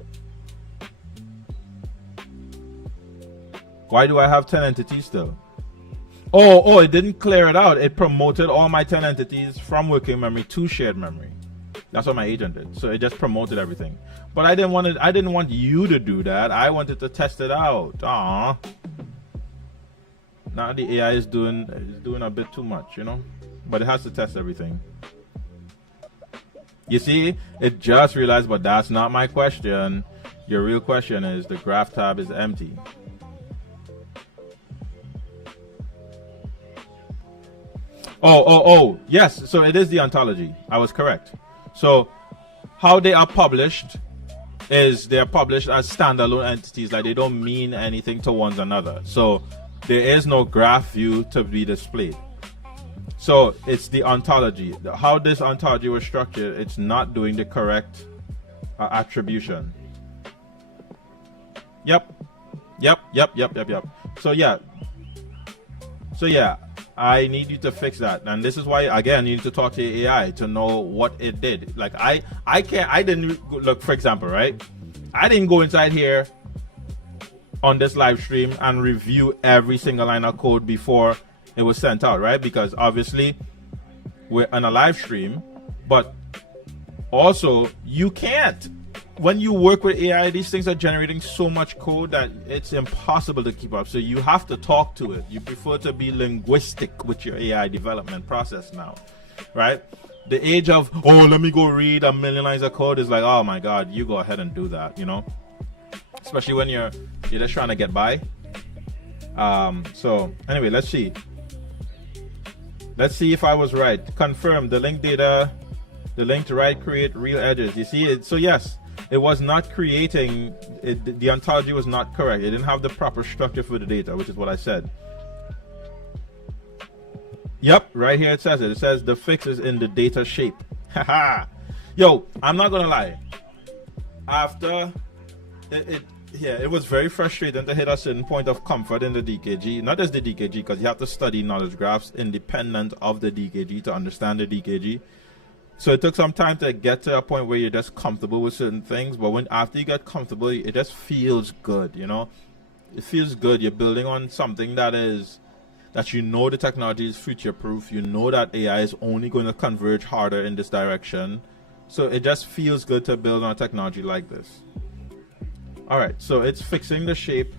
Why do I have 10 entities still? Oh, it didn't clear it out. It promoted all my 10 entities from working memory to shared memory. That's what my agent did. So it just promoted everything. But I didn't want you to do that. I wanted to test it out. Aww. Now the AI is doing a bit too much, you know? But it has to test everything. You see, it just realized, but that's not my question. Your real question is the graph tab is empty. Oh, yes. So it is the ontology. I was correct. So how they are published is they're published as standalone entities. Like they don't mean anything to one another. So there is no graph view to be displayed. So it's the ontology. How this ontology was structured, it's not doing the correct attribution. Yep. So yeah. I need you to fix that, and this is why again you need to talk to your AI to know what it did. Like I didn't look, for example, right? I didn't go inside here on this live stream and review every single line of code before it was sent out, right? Because obviously we're on a live stream, but also you can't. When you work with AI, these things are generating so much code that it's impossible to keep up. So you have to talk to it. You prefer to be linguistic with your AI development process now, right? The age of, oh, let me go read a million lines of code is like, oh my God, you go ahead and do that, you know? Especially when you're just trying to get by. So anyway, let's see. Let's see if I was right. Confirm the link data, the link to write, create real edges. You see it? So yes. It was not creating, the ontology was not correct. It didn't have the proper structure for the data, which is what I said. Yep, right here it says it. It says the fix is in the data shape. Haha. Yo, I'm not gonna lie. After it was very frustrating to hit a certain point of comfort in the DKG. Not just the DKG, because you have to study knowledge graphs independent of the DKG to understand the DKG. So it took some time to get to a point where you're just comfortable with certain things, but after you get comfortable, it just feels good, you know? It feels good. You're building on something that you know the technology is future-proof. You know that AI is only going to converge harder in this direction. So it just feels good to build on a technology like this. All right, so it's fixing the shape.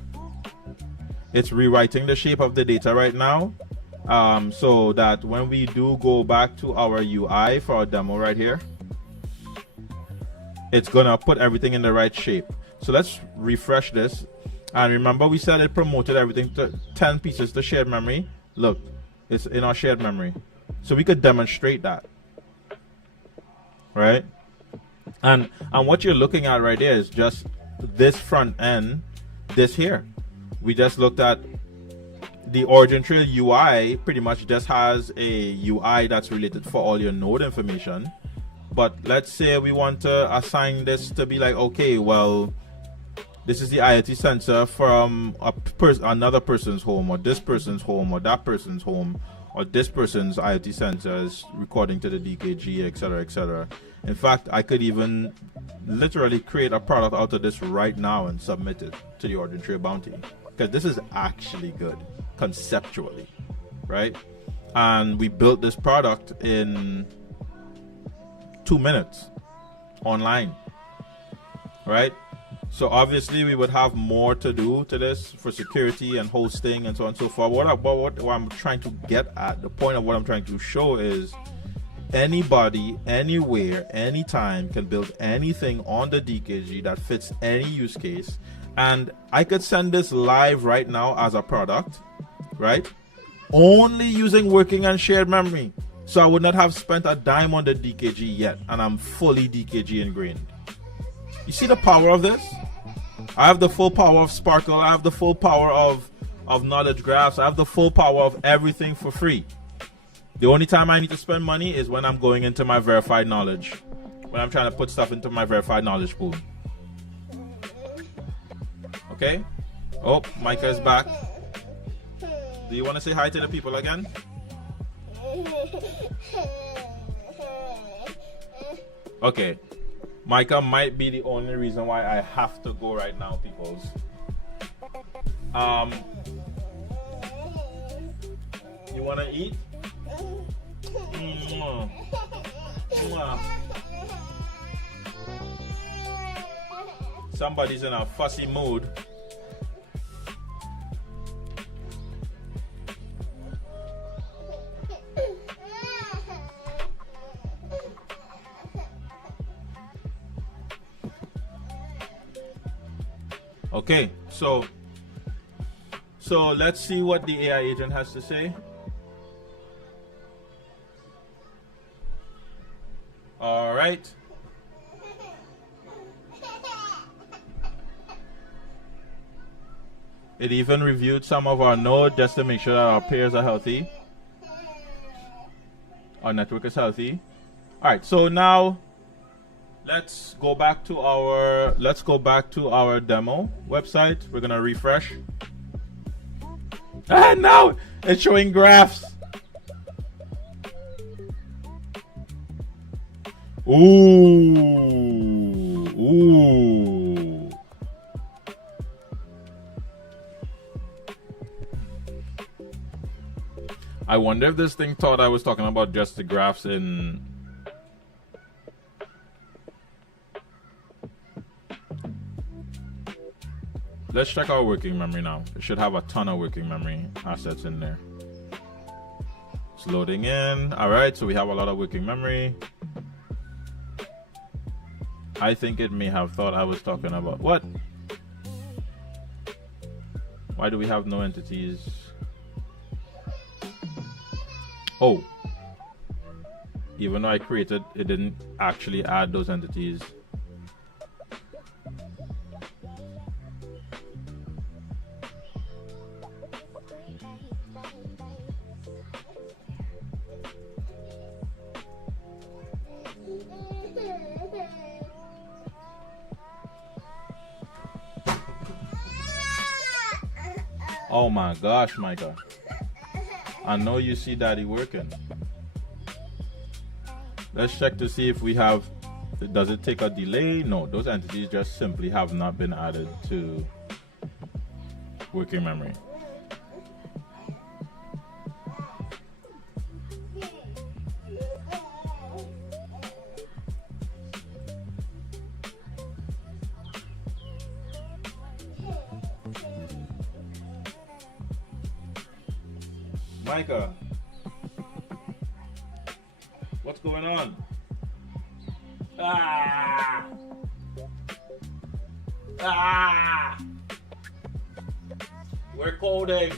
It's rewriting the shape of the data right now. So that when we do go back to our UI for our demo right here, it's gonna put everything in the right shape. So let's refresh this. And remember, we said it promoted everything to 10 pieces to shared memory. Look, it's in our shared memory. So we could demonstrate that, right? And what you're looking at right there is just this front end, this here. We just looked at the OriginTrail UI. Pretty much just has a UI that's related for all your node information. But let's say we want to assign this to be like, okay, well, this is the IoT sensor from another person's home, or this person's home, or that person's home, or this person's IoT sensor is recording to the DKG, etc., etc. In fact, I could even literally create a product out of this right now and submit it to the OriginTrail Bounty, because this is actually good conceptually, right? And we built this product in 2 minutes online, right? So obviously we would have more to do to this for security and hosting and so on and so forth. What I'm trying to get at, the point of what I'm trying to show is anybody, anywhere, anytime can build anything on the DKG that fits any use case. And I could send this live right now as a product, right? Only using working and shared memory. So I would not have spent a dime on the DKG yet, and I'm fully DKG ingrained. You see the power of this? I have the full power of Sparkle. I have the full power of knowledge graphs. I have the full power of everything for free. The only time I need to spend money is when I'm going into my verified knowledge, when I'm trying to put stuff into my verified knowledge pool. Okay? Oh, Micah is back. Do you want to say hi to the people again? Okay. Micah might be the only reason why I have to go right now, peoples. You want to eat? Mwah. Mwah. Somebody's in a fussy mood. Okay, so let's see what the AI agent has to say. All right. It even reviewed some of our node just to make sure that our pairs are healthy. Our network is healthy. All right, so now let's go back to our demo website. We're gonna refresh. And now it's showing graphs. Ooh. I wonder if this thing thought I was talking about just the graphs in. Let's check our working memory now. It should have a ton of working memory assets in there. It's loading in. All right, so we have a lot of working memory. I think it may have thought I was talking about what? Why do we have no entities? Oh, even though I created, it didn't actually add those entities. Oh my gosh, Micah. I know you see Daddy working. Let's check to see if we have, does it take a delay? No, those entities just simply have not been added to working memory. Micah, what's going on? Ah! Ah! We're coding.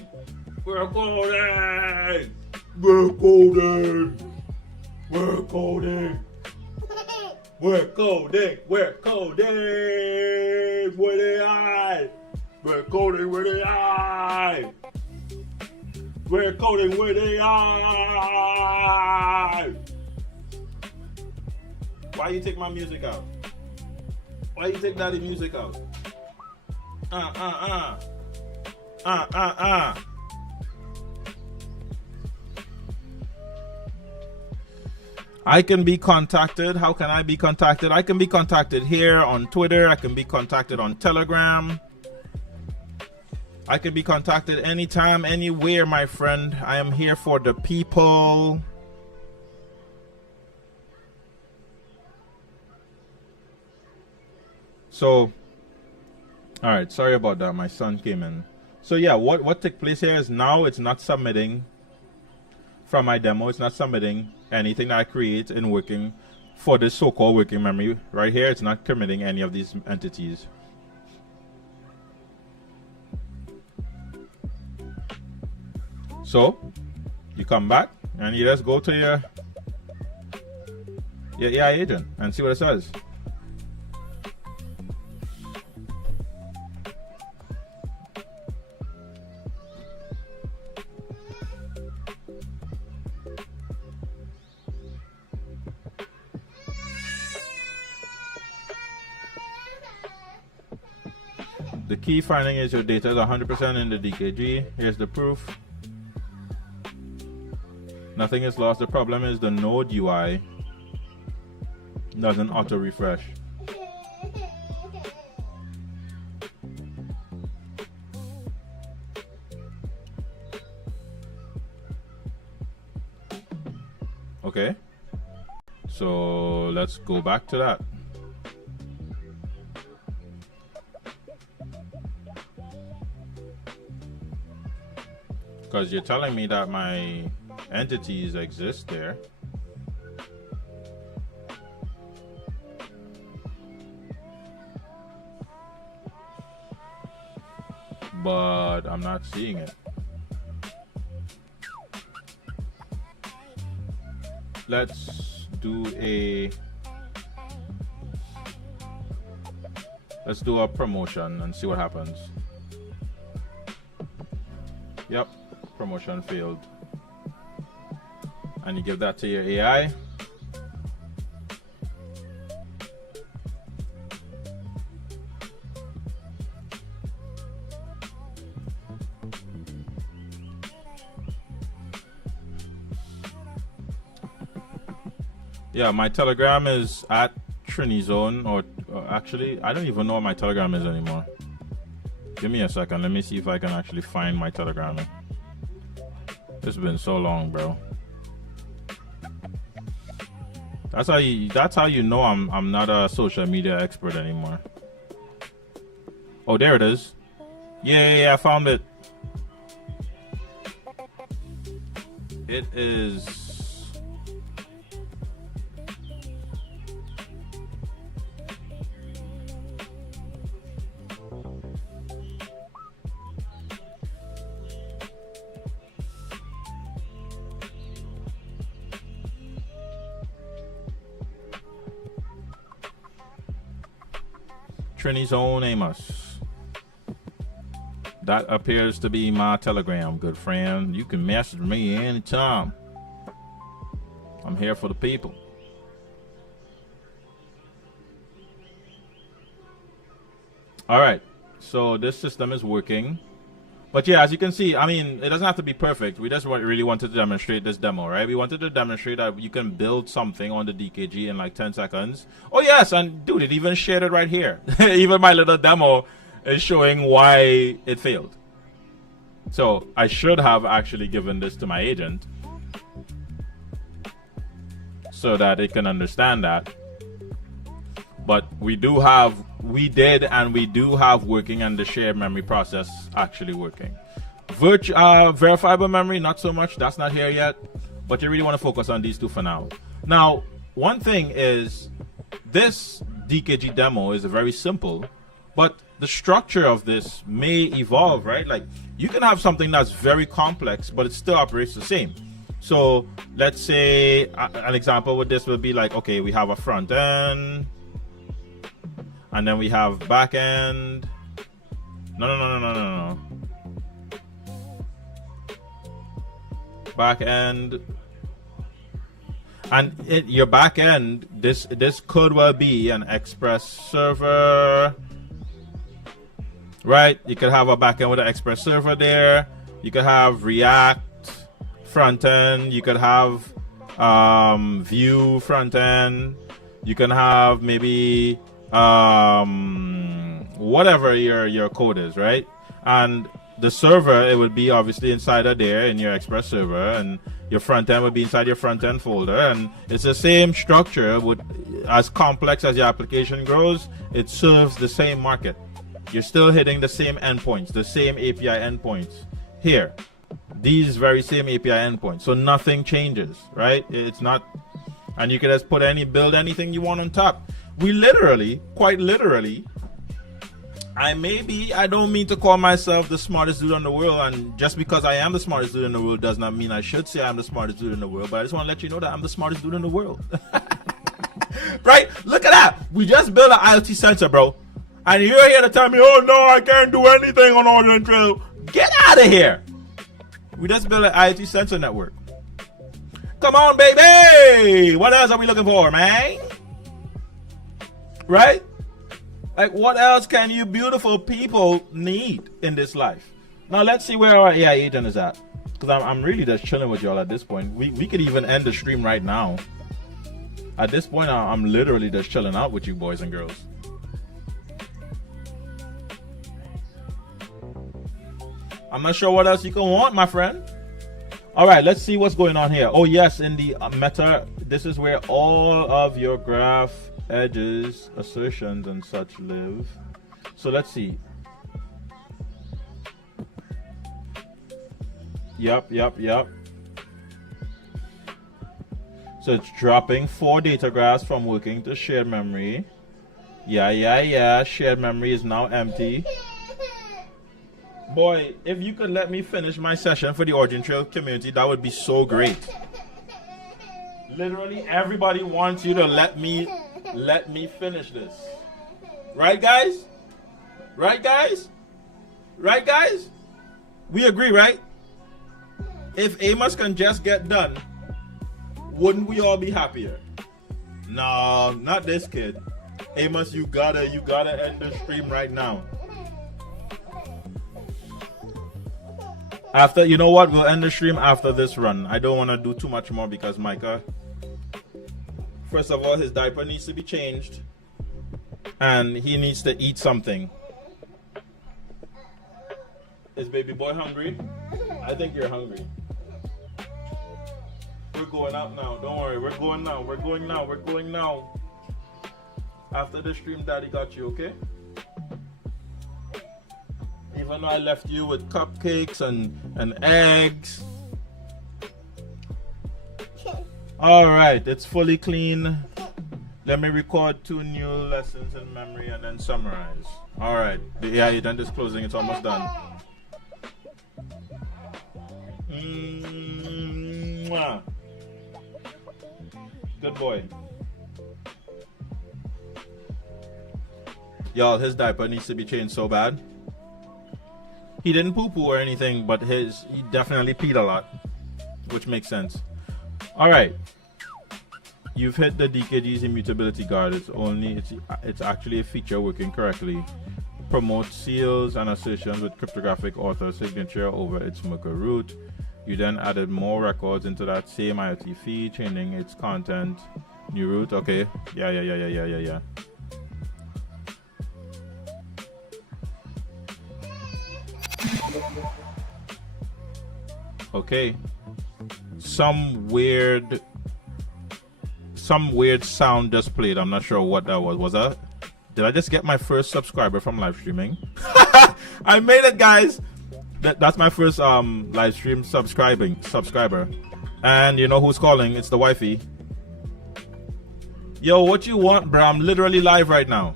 We're coding. We're coding. We're coding. We're coding. We're coding with AI. We're coding with AI. We're coding with AI. Why you take my music out? Why you take daddy music out? I can be contacted. How can I be contacted? I can be contacted here on Twitter. I can be contacted on Telegram. I can be contacted anytime, anywhere, my friend. I am here for the people. So, all right, sorry about that. My son came in. So yeah, what took place here is now it's not submitting from my demo. It's not submitting anything that I create in working for this so-called working memory right here. It's not committing any of these entities. So you come back and you just go to your AI agent and see what it says. The key finding is your data is 100% in the DKG. Here's the proof. Nothing is lost. The problem is the node UI doesn't auto refresh. Okay, so let's go back to that. Because you're telling me that my entities exist there. But I'm not seeing it. Let's do a promotion and see what happens. Yep, promotion failed. And you give that to your AI. Yeah, my Telegram is at Trinizone, or actually, I don't even know what my Telegram is anymore. Give me a second. Let me see if I can actually find my Telegram. It's been so long, bro. That's how you know I'm not a social media expert anymore. Oh, there it is. Yeah, I found it. It is Trinizone Amos. That appears to be my Telegram, good friend. You can message me anytime. I'm here for the people. All right, so this system is working. But yeah, as you can see, I mean, it doesn't have to be perfect. We just really wanted to demonstrate this demo, right? We wanted to demonstrate that you can build something on the DKG in like 10 seconds. Oh yes, and dude, it even shared it right here. Even my little demo is showing why it failed. So I should have actually given this to my agent so that it can understand that. But we do have working, and the shared memory process actually working. Verifiable memory, not so much. That's not here yet. But you really want to focus on these two for now. Now, one thing is this DKG demo is very simple, But the structure of this may evolve, right? Like you can have something that's very complex, but it still operates the same. So let's say an example with this would be like, okay, we have a front end, and then we have back end. No. Back end. And your back end, this could well be an Express server, right? You could have a back end with an Express server there. You could have React front end. You could have Vue front end. You can have maybe whatever your code is, right? And the server, it would be obviously inside of there in your Express server, and your front end would be inside your front end folder, and it's the same structure. As complex as your application grows, it serves the same market. You're still hitting the same endpoints, the same API endpoints here, these very same API endpoints. So nothing changes, right? It's not, and you can just build anything you want on top. We literally, quite literally, I don't mean to call myself the smartest dude in the world, and just because I am the smartest dude in the world does not mean I should say I'm the smartest dude in the world, but I just want to let you know that I'm the smartest dude in the world. Right? Look at that. We just built an IoT sensor, bro. And you're here to tell me, oh no, I can't do anything on OriginTrail. Get out of here. We just built an IoT sensor network. Come on, baby. What else are we looking for, man? Right? Like, what else can you beautiful people need in this life? Now, let's see where our AI agent is at. Because I'm really just chilling with y'all at this point. We could even end the stream right now. At this point, I'm literally just chilling out with you boys and girls. I'm not sure what else you can want, my friend. All right, let's see what's going on here. Oh, yes, in the meta, this is where all of your graph edges, assertions, and such live. So let's see. Yep. So it's dropping 4 data graphs from working to shared memory. Yeah. Shared memory is now empty. Boy, if you could let me finish my session for the OriginTrail community, that would be so great. Literally everybody wants you to let me finish this. Right, guys? We agree, right? If Amos can just get done, wouldn't we all be happier? No, not this kid. Amos, you gotta end the stream right now. After, you know what? We'll end the stream after this run. I don't want to do too much more because Micah, first of all, his diaper needs to be changed. And he needs to eat something. Is baby boy hungry? I think you're hungry. We're going out now. Don't worry. We're going now. After the stream, daddy got you, okay? Even though I left you with cupcakes and eggs. Alright, it's fully clean. Let me record 2 new lessons in memory and then summarize. Alright, the AI agent is closing, it's almost done. Mwah. Good boy. Y'all, his diaper needs to be changed so bad. He didn't poo-poo or anything, but he definitely peed a lot, which makes sense. Alright. You've hit the DKG's immutability guard. It's actually a feature working correctly. Promote seals and assertions with cryptographic author signature over its Merkle root. You then added more records into that same IoT feed, changing its content. New root, okay. Yeah. Okay. Some weird sound just played. I'm not sure what that was. Was that? Did I just get my first subscriber from live streaming? I made it, guys. That's my first live stream subscriber. And you know who's calling? It's the wifey. Yo, what you want, bro? I'm literally live right now.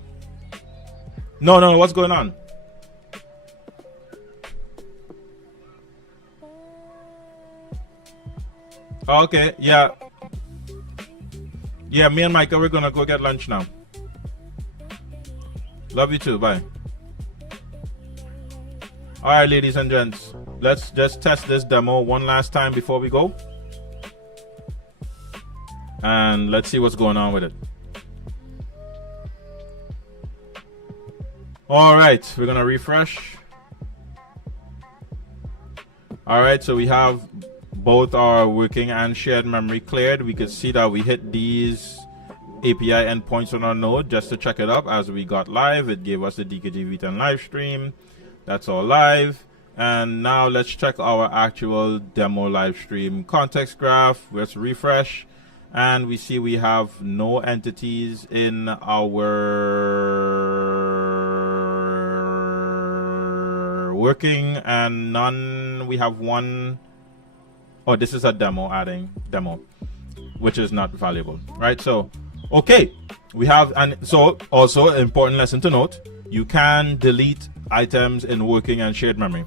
No, what's going on? Okay, yeah. Yeah, me and Micah, we're gonna go get lunch now. Love you too, bye. Alright, ladies and gents, let's just test this demo one last time before we go. And let's see what's going on with it. Alright, we're gonna refresh. Alright, so we have both our working and shared memory cleared. We can see that we hit these API endpoints on our node just to check it up. As we got live, it gave us the DKG V10 live stream. That's all live. And now let's check our actual demo live stream context graph. Let's refresh. And we see we have no entities in our working and none. We have one. Oh, this is a demo, adding demo, which is not valuable, right? So, okay, we have, and so also an important lesson to note, you can delete items in working and shared memory.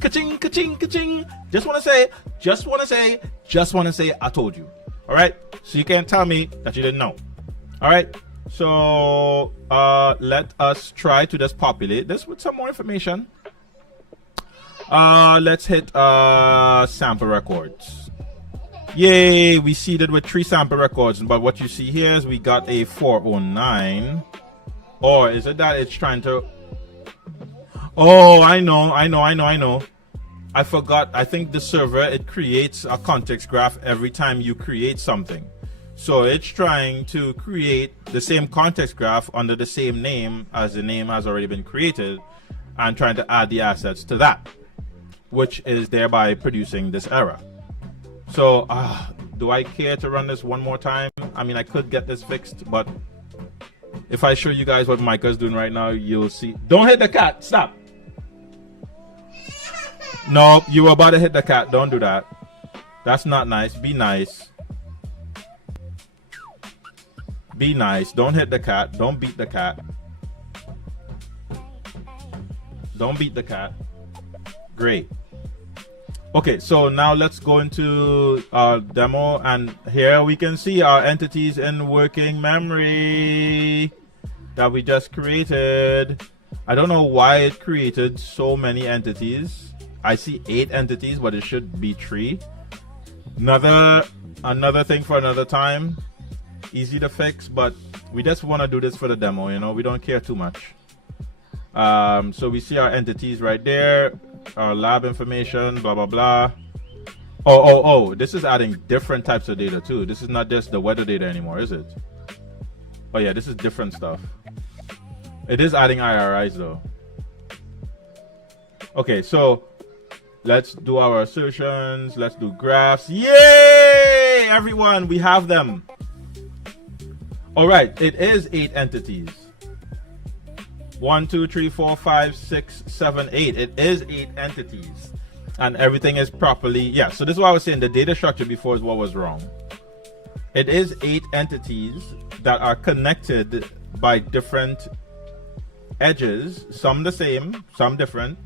Ka-ching, ka-ching, ka-ching. Just want to say, I told you. All right, so you can't tell me that you didn't know. All right, so let us try to just populate this with some more information. Let's hit sample records. Yay, we seeded with 3 sample records, but what you see here is we got a 409. Or is it that it's trying to... Oh, I know. I forgot. I think the server, it creates a context graph every time you create something. So it's trying to create the same context graph under the same name as the name has already been created and trying to add the assets to that, which is thereby producing this error. So, do I care to run this one more time? I mean, I could get this fixed, but if I show you guys what Micah's doing right now, you'll see. Don't hit the cat. Stop. No, you were about to hit the cat. Don't do that. That's not nice. Be nice. Be nice. Don't hit the cat. Don't beat the cat. Don't beat the cat. Great. Okay, so now let's go into our demo, and here we can see our entities in working memory that we just created. I don't know why it created so many entities. I see 8 entities, but it should be 3. Another thing for another time. Easy to fix, but we just want to do this for the demo, you know, we don't care too much. So we see our entities right there, our lab information, blah blah blah. Oh, this is adding different types of data too. This is not just the weather data anymore, is it? Oh yeah, this is different stuff. It is adding IRIs though. Okay, so let's do our assertions. Let's do graphs. Yay, everyone, we have them. All right, it is 8 entities. 1, 2, 3, 4, 5, 6, 7, 8. It is 8 entities, and everything is properly. Yeah. So this is what I was saying. The data structure before is what was wrong. It is 8 entities that are connected by different edges. Some the same, some different,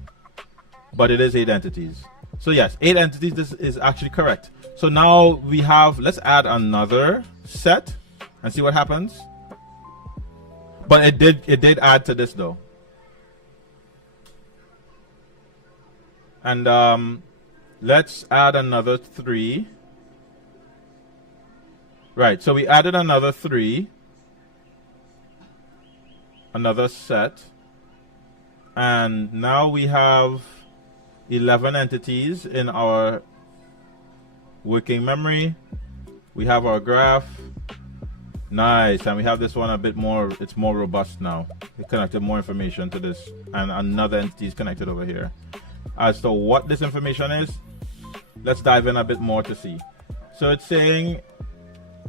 but it is 8 entities. So yes, 8 entities. This is actually correct. So now we have. Let's add another set and see what happens. But it did add to this though. And let's add another 3. Right, so we added another 3. Another set. And now we have 11 entities in our working memory. We have our graph. Nice, and we have this one a bit more, it's more robust now. It connected more information to this, and another entity is connected over here. As to what this information is, let's dive in a bit more to see. So it's saying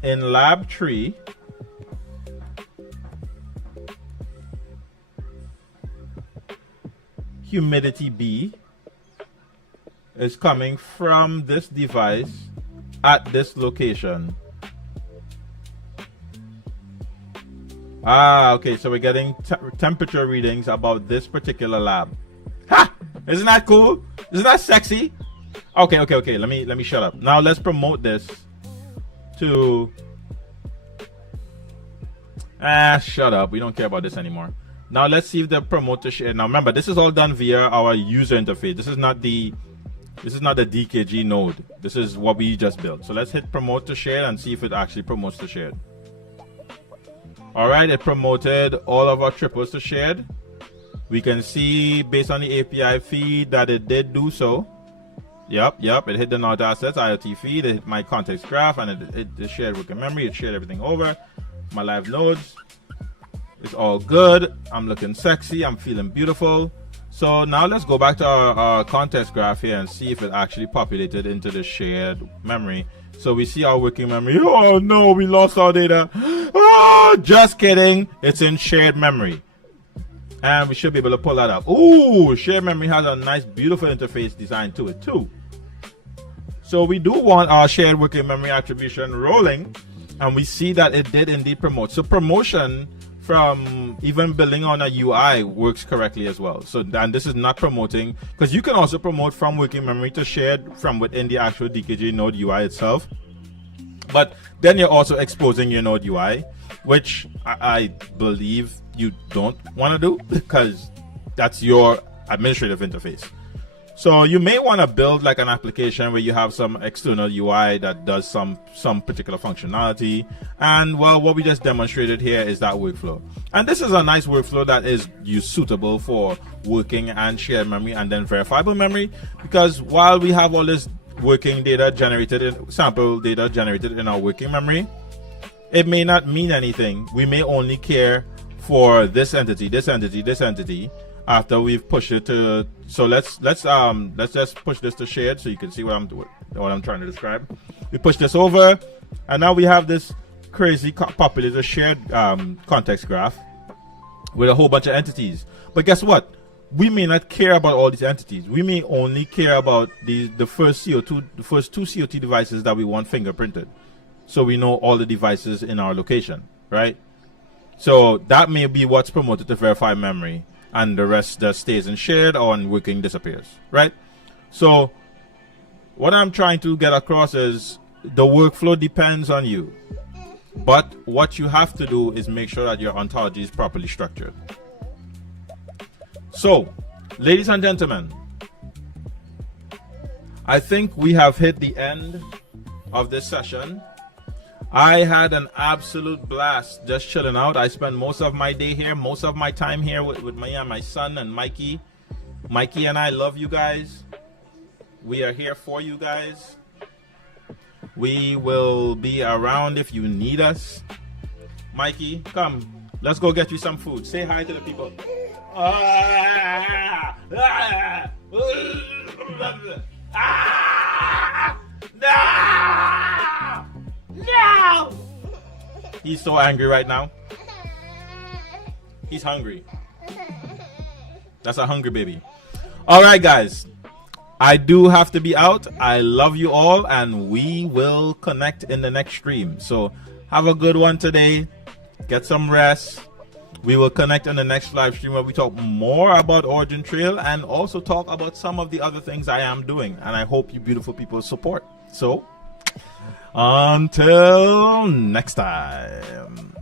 in lab tree, humidity B is coming from this device at this location. Okay, so we're getting temperature readings about this particular lab. Ha! Isn't that cool? Isn't that sexy? Okay. Let me shut up. Now let's promote this to shut up. We don't care about this anymore. Now let's see if the promote to share. Now remember, this is all done via our user interface. This is not the DKG node. This is what we just built. So let's hit promote to share and see if it actually promotes to shared. All right, it promoted all of our triples to shared. We can see based on the API feed that it did do so. Yep, it hit the node assets, IoT feed, it hit my context graph, and it shared working memory, it shared everything over. My live nodes. It's all good. I'm looking sexy, I'm feeling beautiful. So now let's go back to our context graph here and see if it actually populated into the shared memory. So we see our working memory. Oh no, we lost our data. Oh, just kidding. It's in shared memory. And we should be able to pull that up. Ooh, shared memory has a nice, beautiful interface design to it too. So we do want our shared working memory attribution rolling. And we see that it did indeed promote. So promotion from even building on a UI works correctly as well. So, and this is not promoting, because you can also promote from working memory to shared from within the actual DKG node UI itself. But then you're also exposing your node UI, which I believe you don't want to do, because that's your administrative interface. So you may want to build like an application where you have some external UI that does some particular functionality. And well, what we just demonstrated here is that workflow. And this is a nice workflow that is suitable for working and shared memory and then verifiable memory, because while we have all this working data generated in sample data generated in our working memory, it may not mean anything. We may only care for this entity, this entity, this entity, after we've pushed it to. So let's just push this to shared so you can see what I'm trying to describe. We push this over, and now we have this crazy populated shared context graph with a whole bunch of entities. But guess what? We may not care about all these entities. We may only care about the first two COT devices that we want fingerprinted, so we know all the devices in our location, right? So that may be what's promoted to verify memory, and the rest that stays in shared or in working disappears, right? So what I'm trying to get across is the workflow depends on you, but what you have to do is make sure that your ontology is properly structured. So, ladies and gentlemen, I think we have hit the end of this session. I had an absolute blast just chilling out. I spent most of my day here, most of my time here with me and my son and Mikey. Mikey and I love you guys. We are here for you guys. We will be around if you need us. Mikey, come. Let's go get you some food. Say hi to the people. No! He's so angry right now. He's hungry. That's a hungry baby. All right, guys. I do have to be out. I love you all, and we will connect in the next stream. So have a good one today. Get some rest. We will connect in the next live stream where we talk more about OriginTrail and also talk about some of the other things I am doing. And I hope you beautiful people support. So until next time.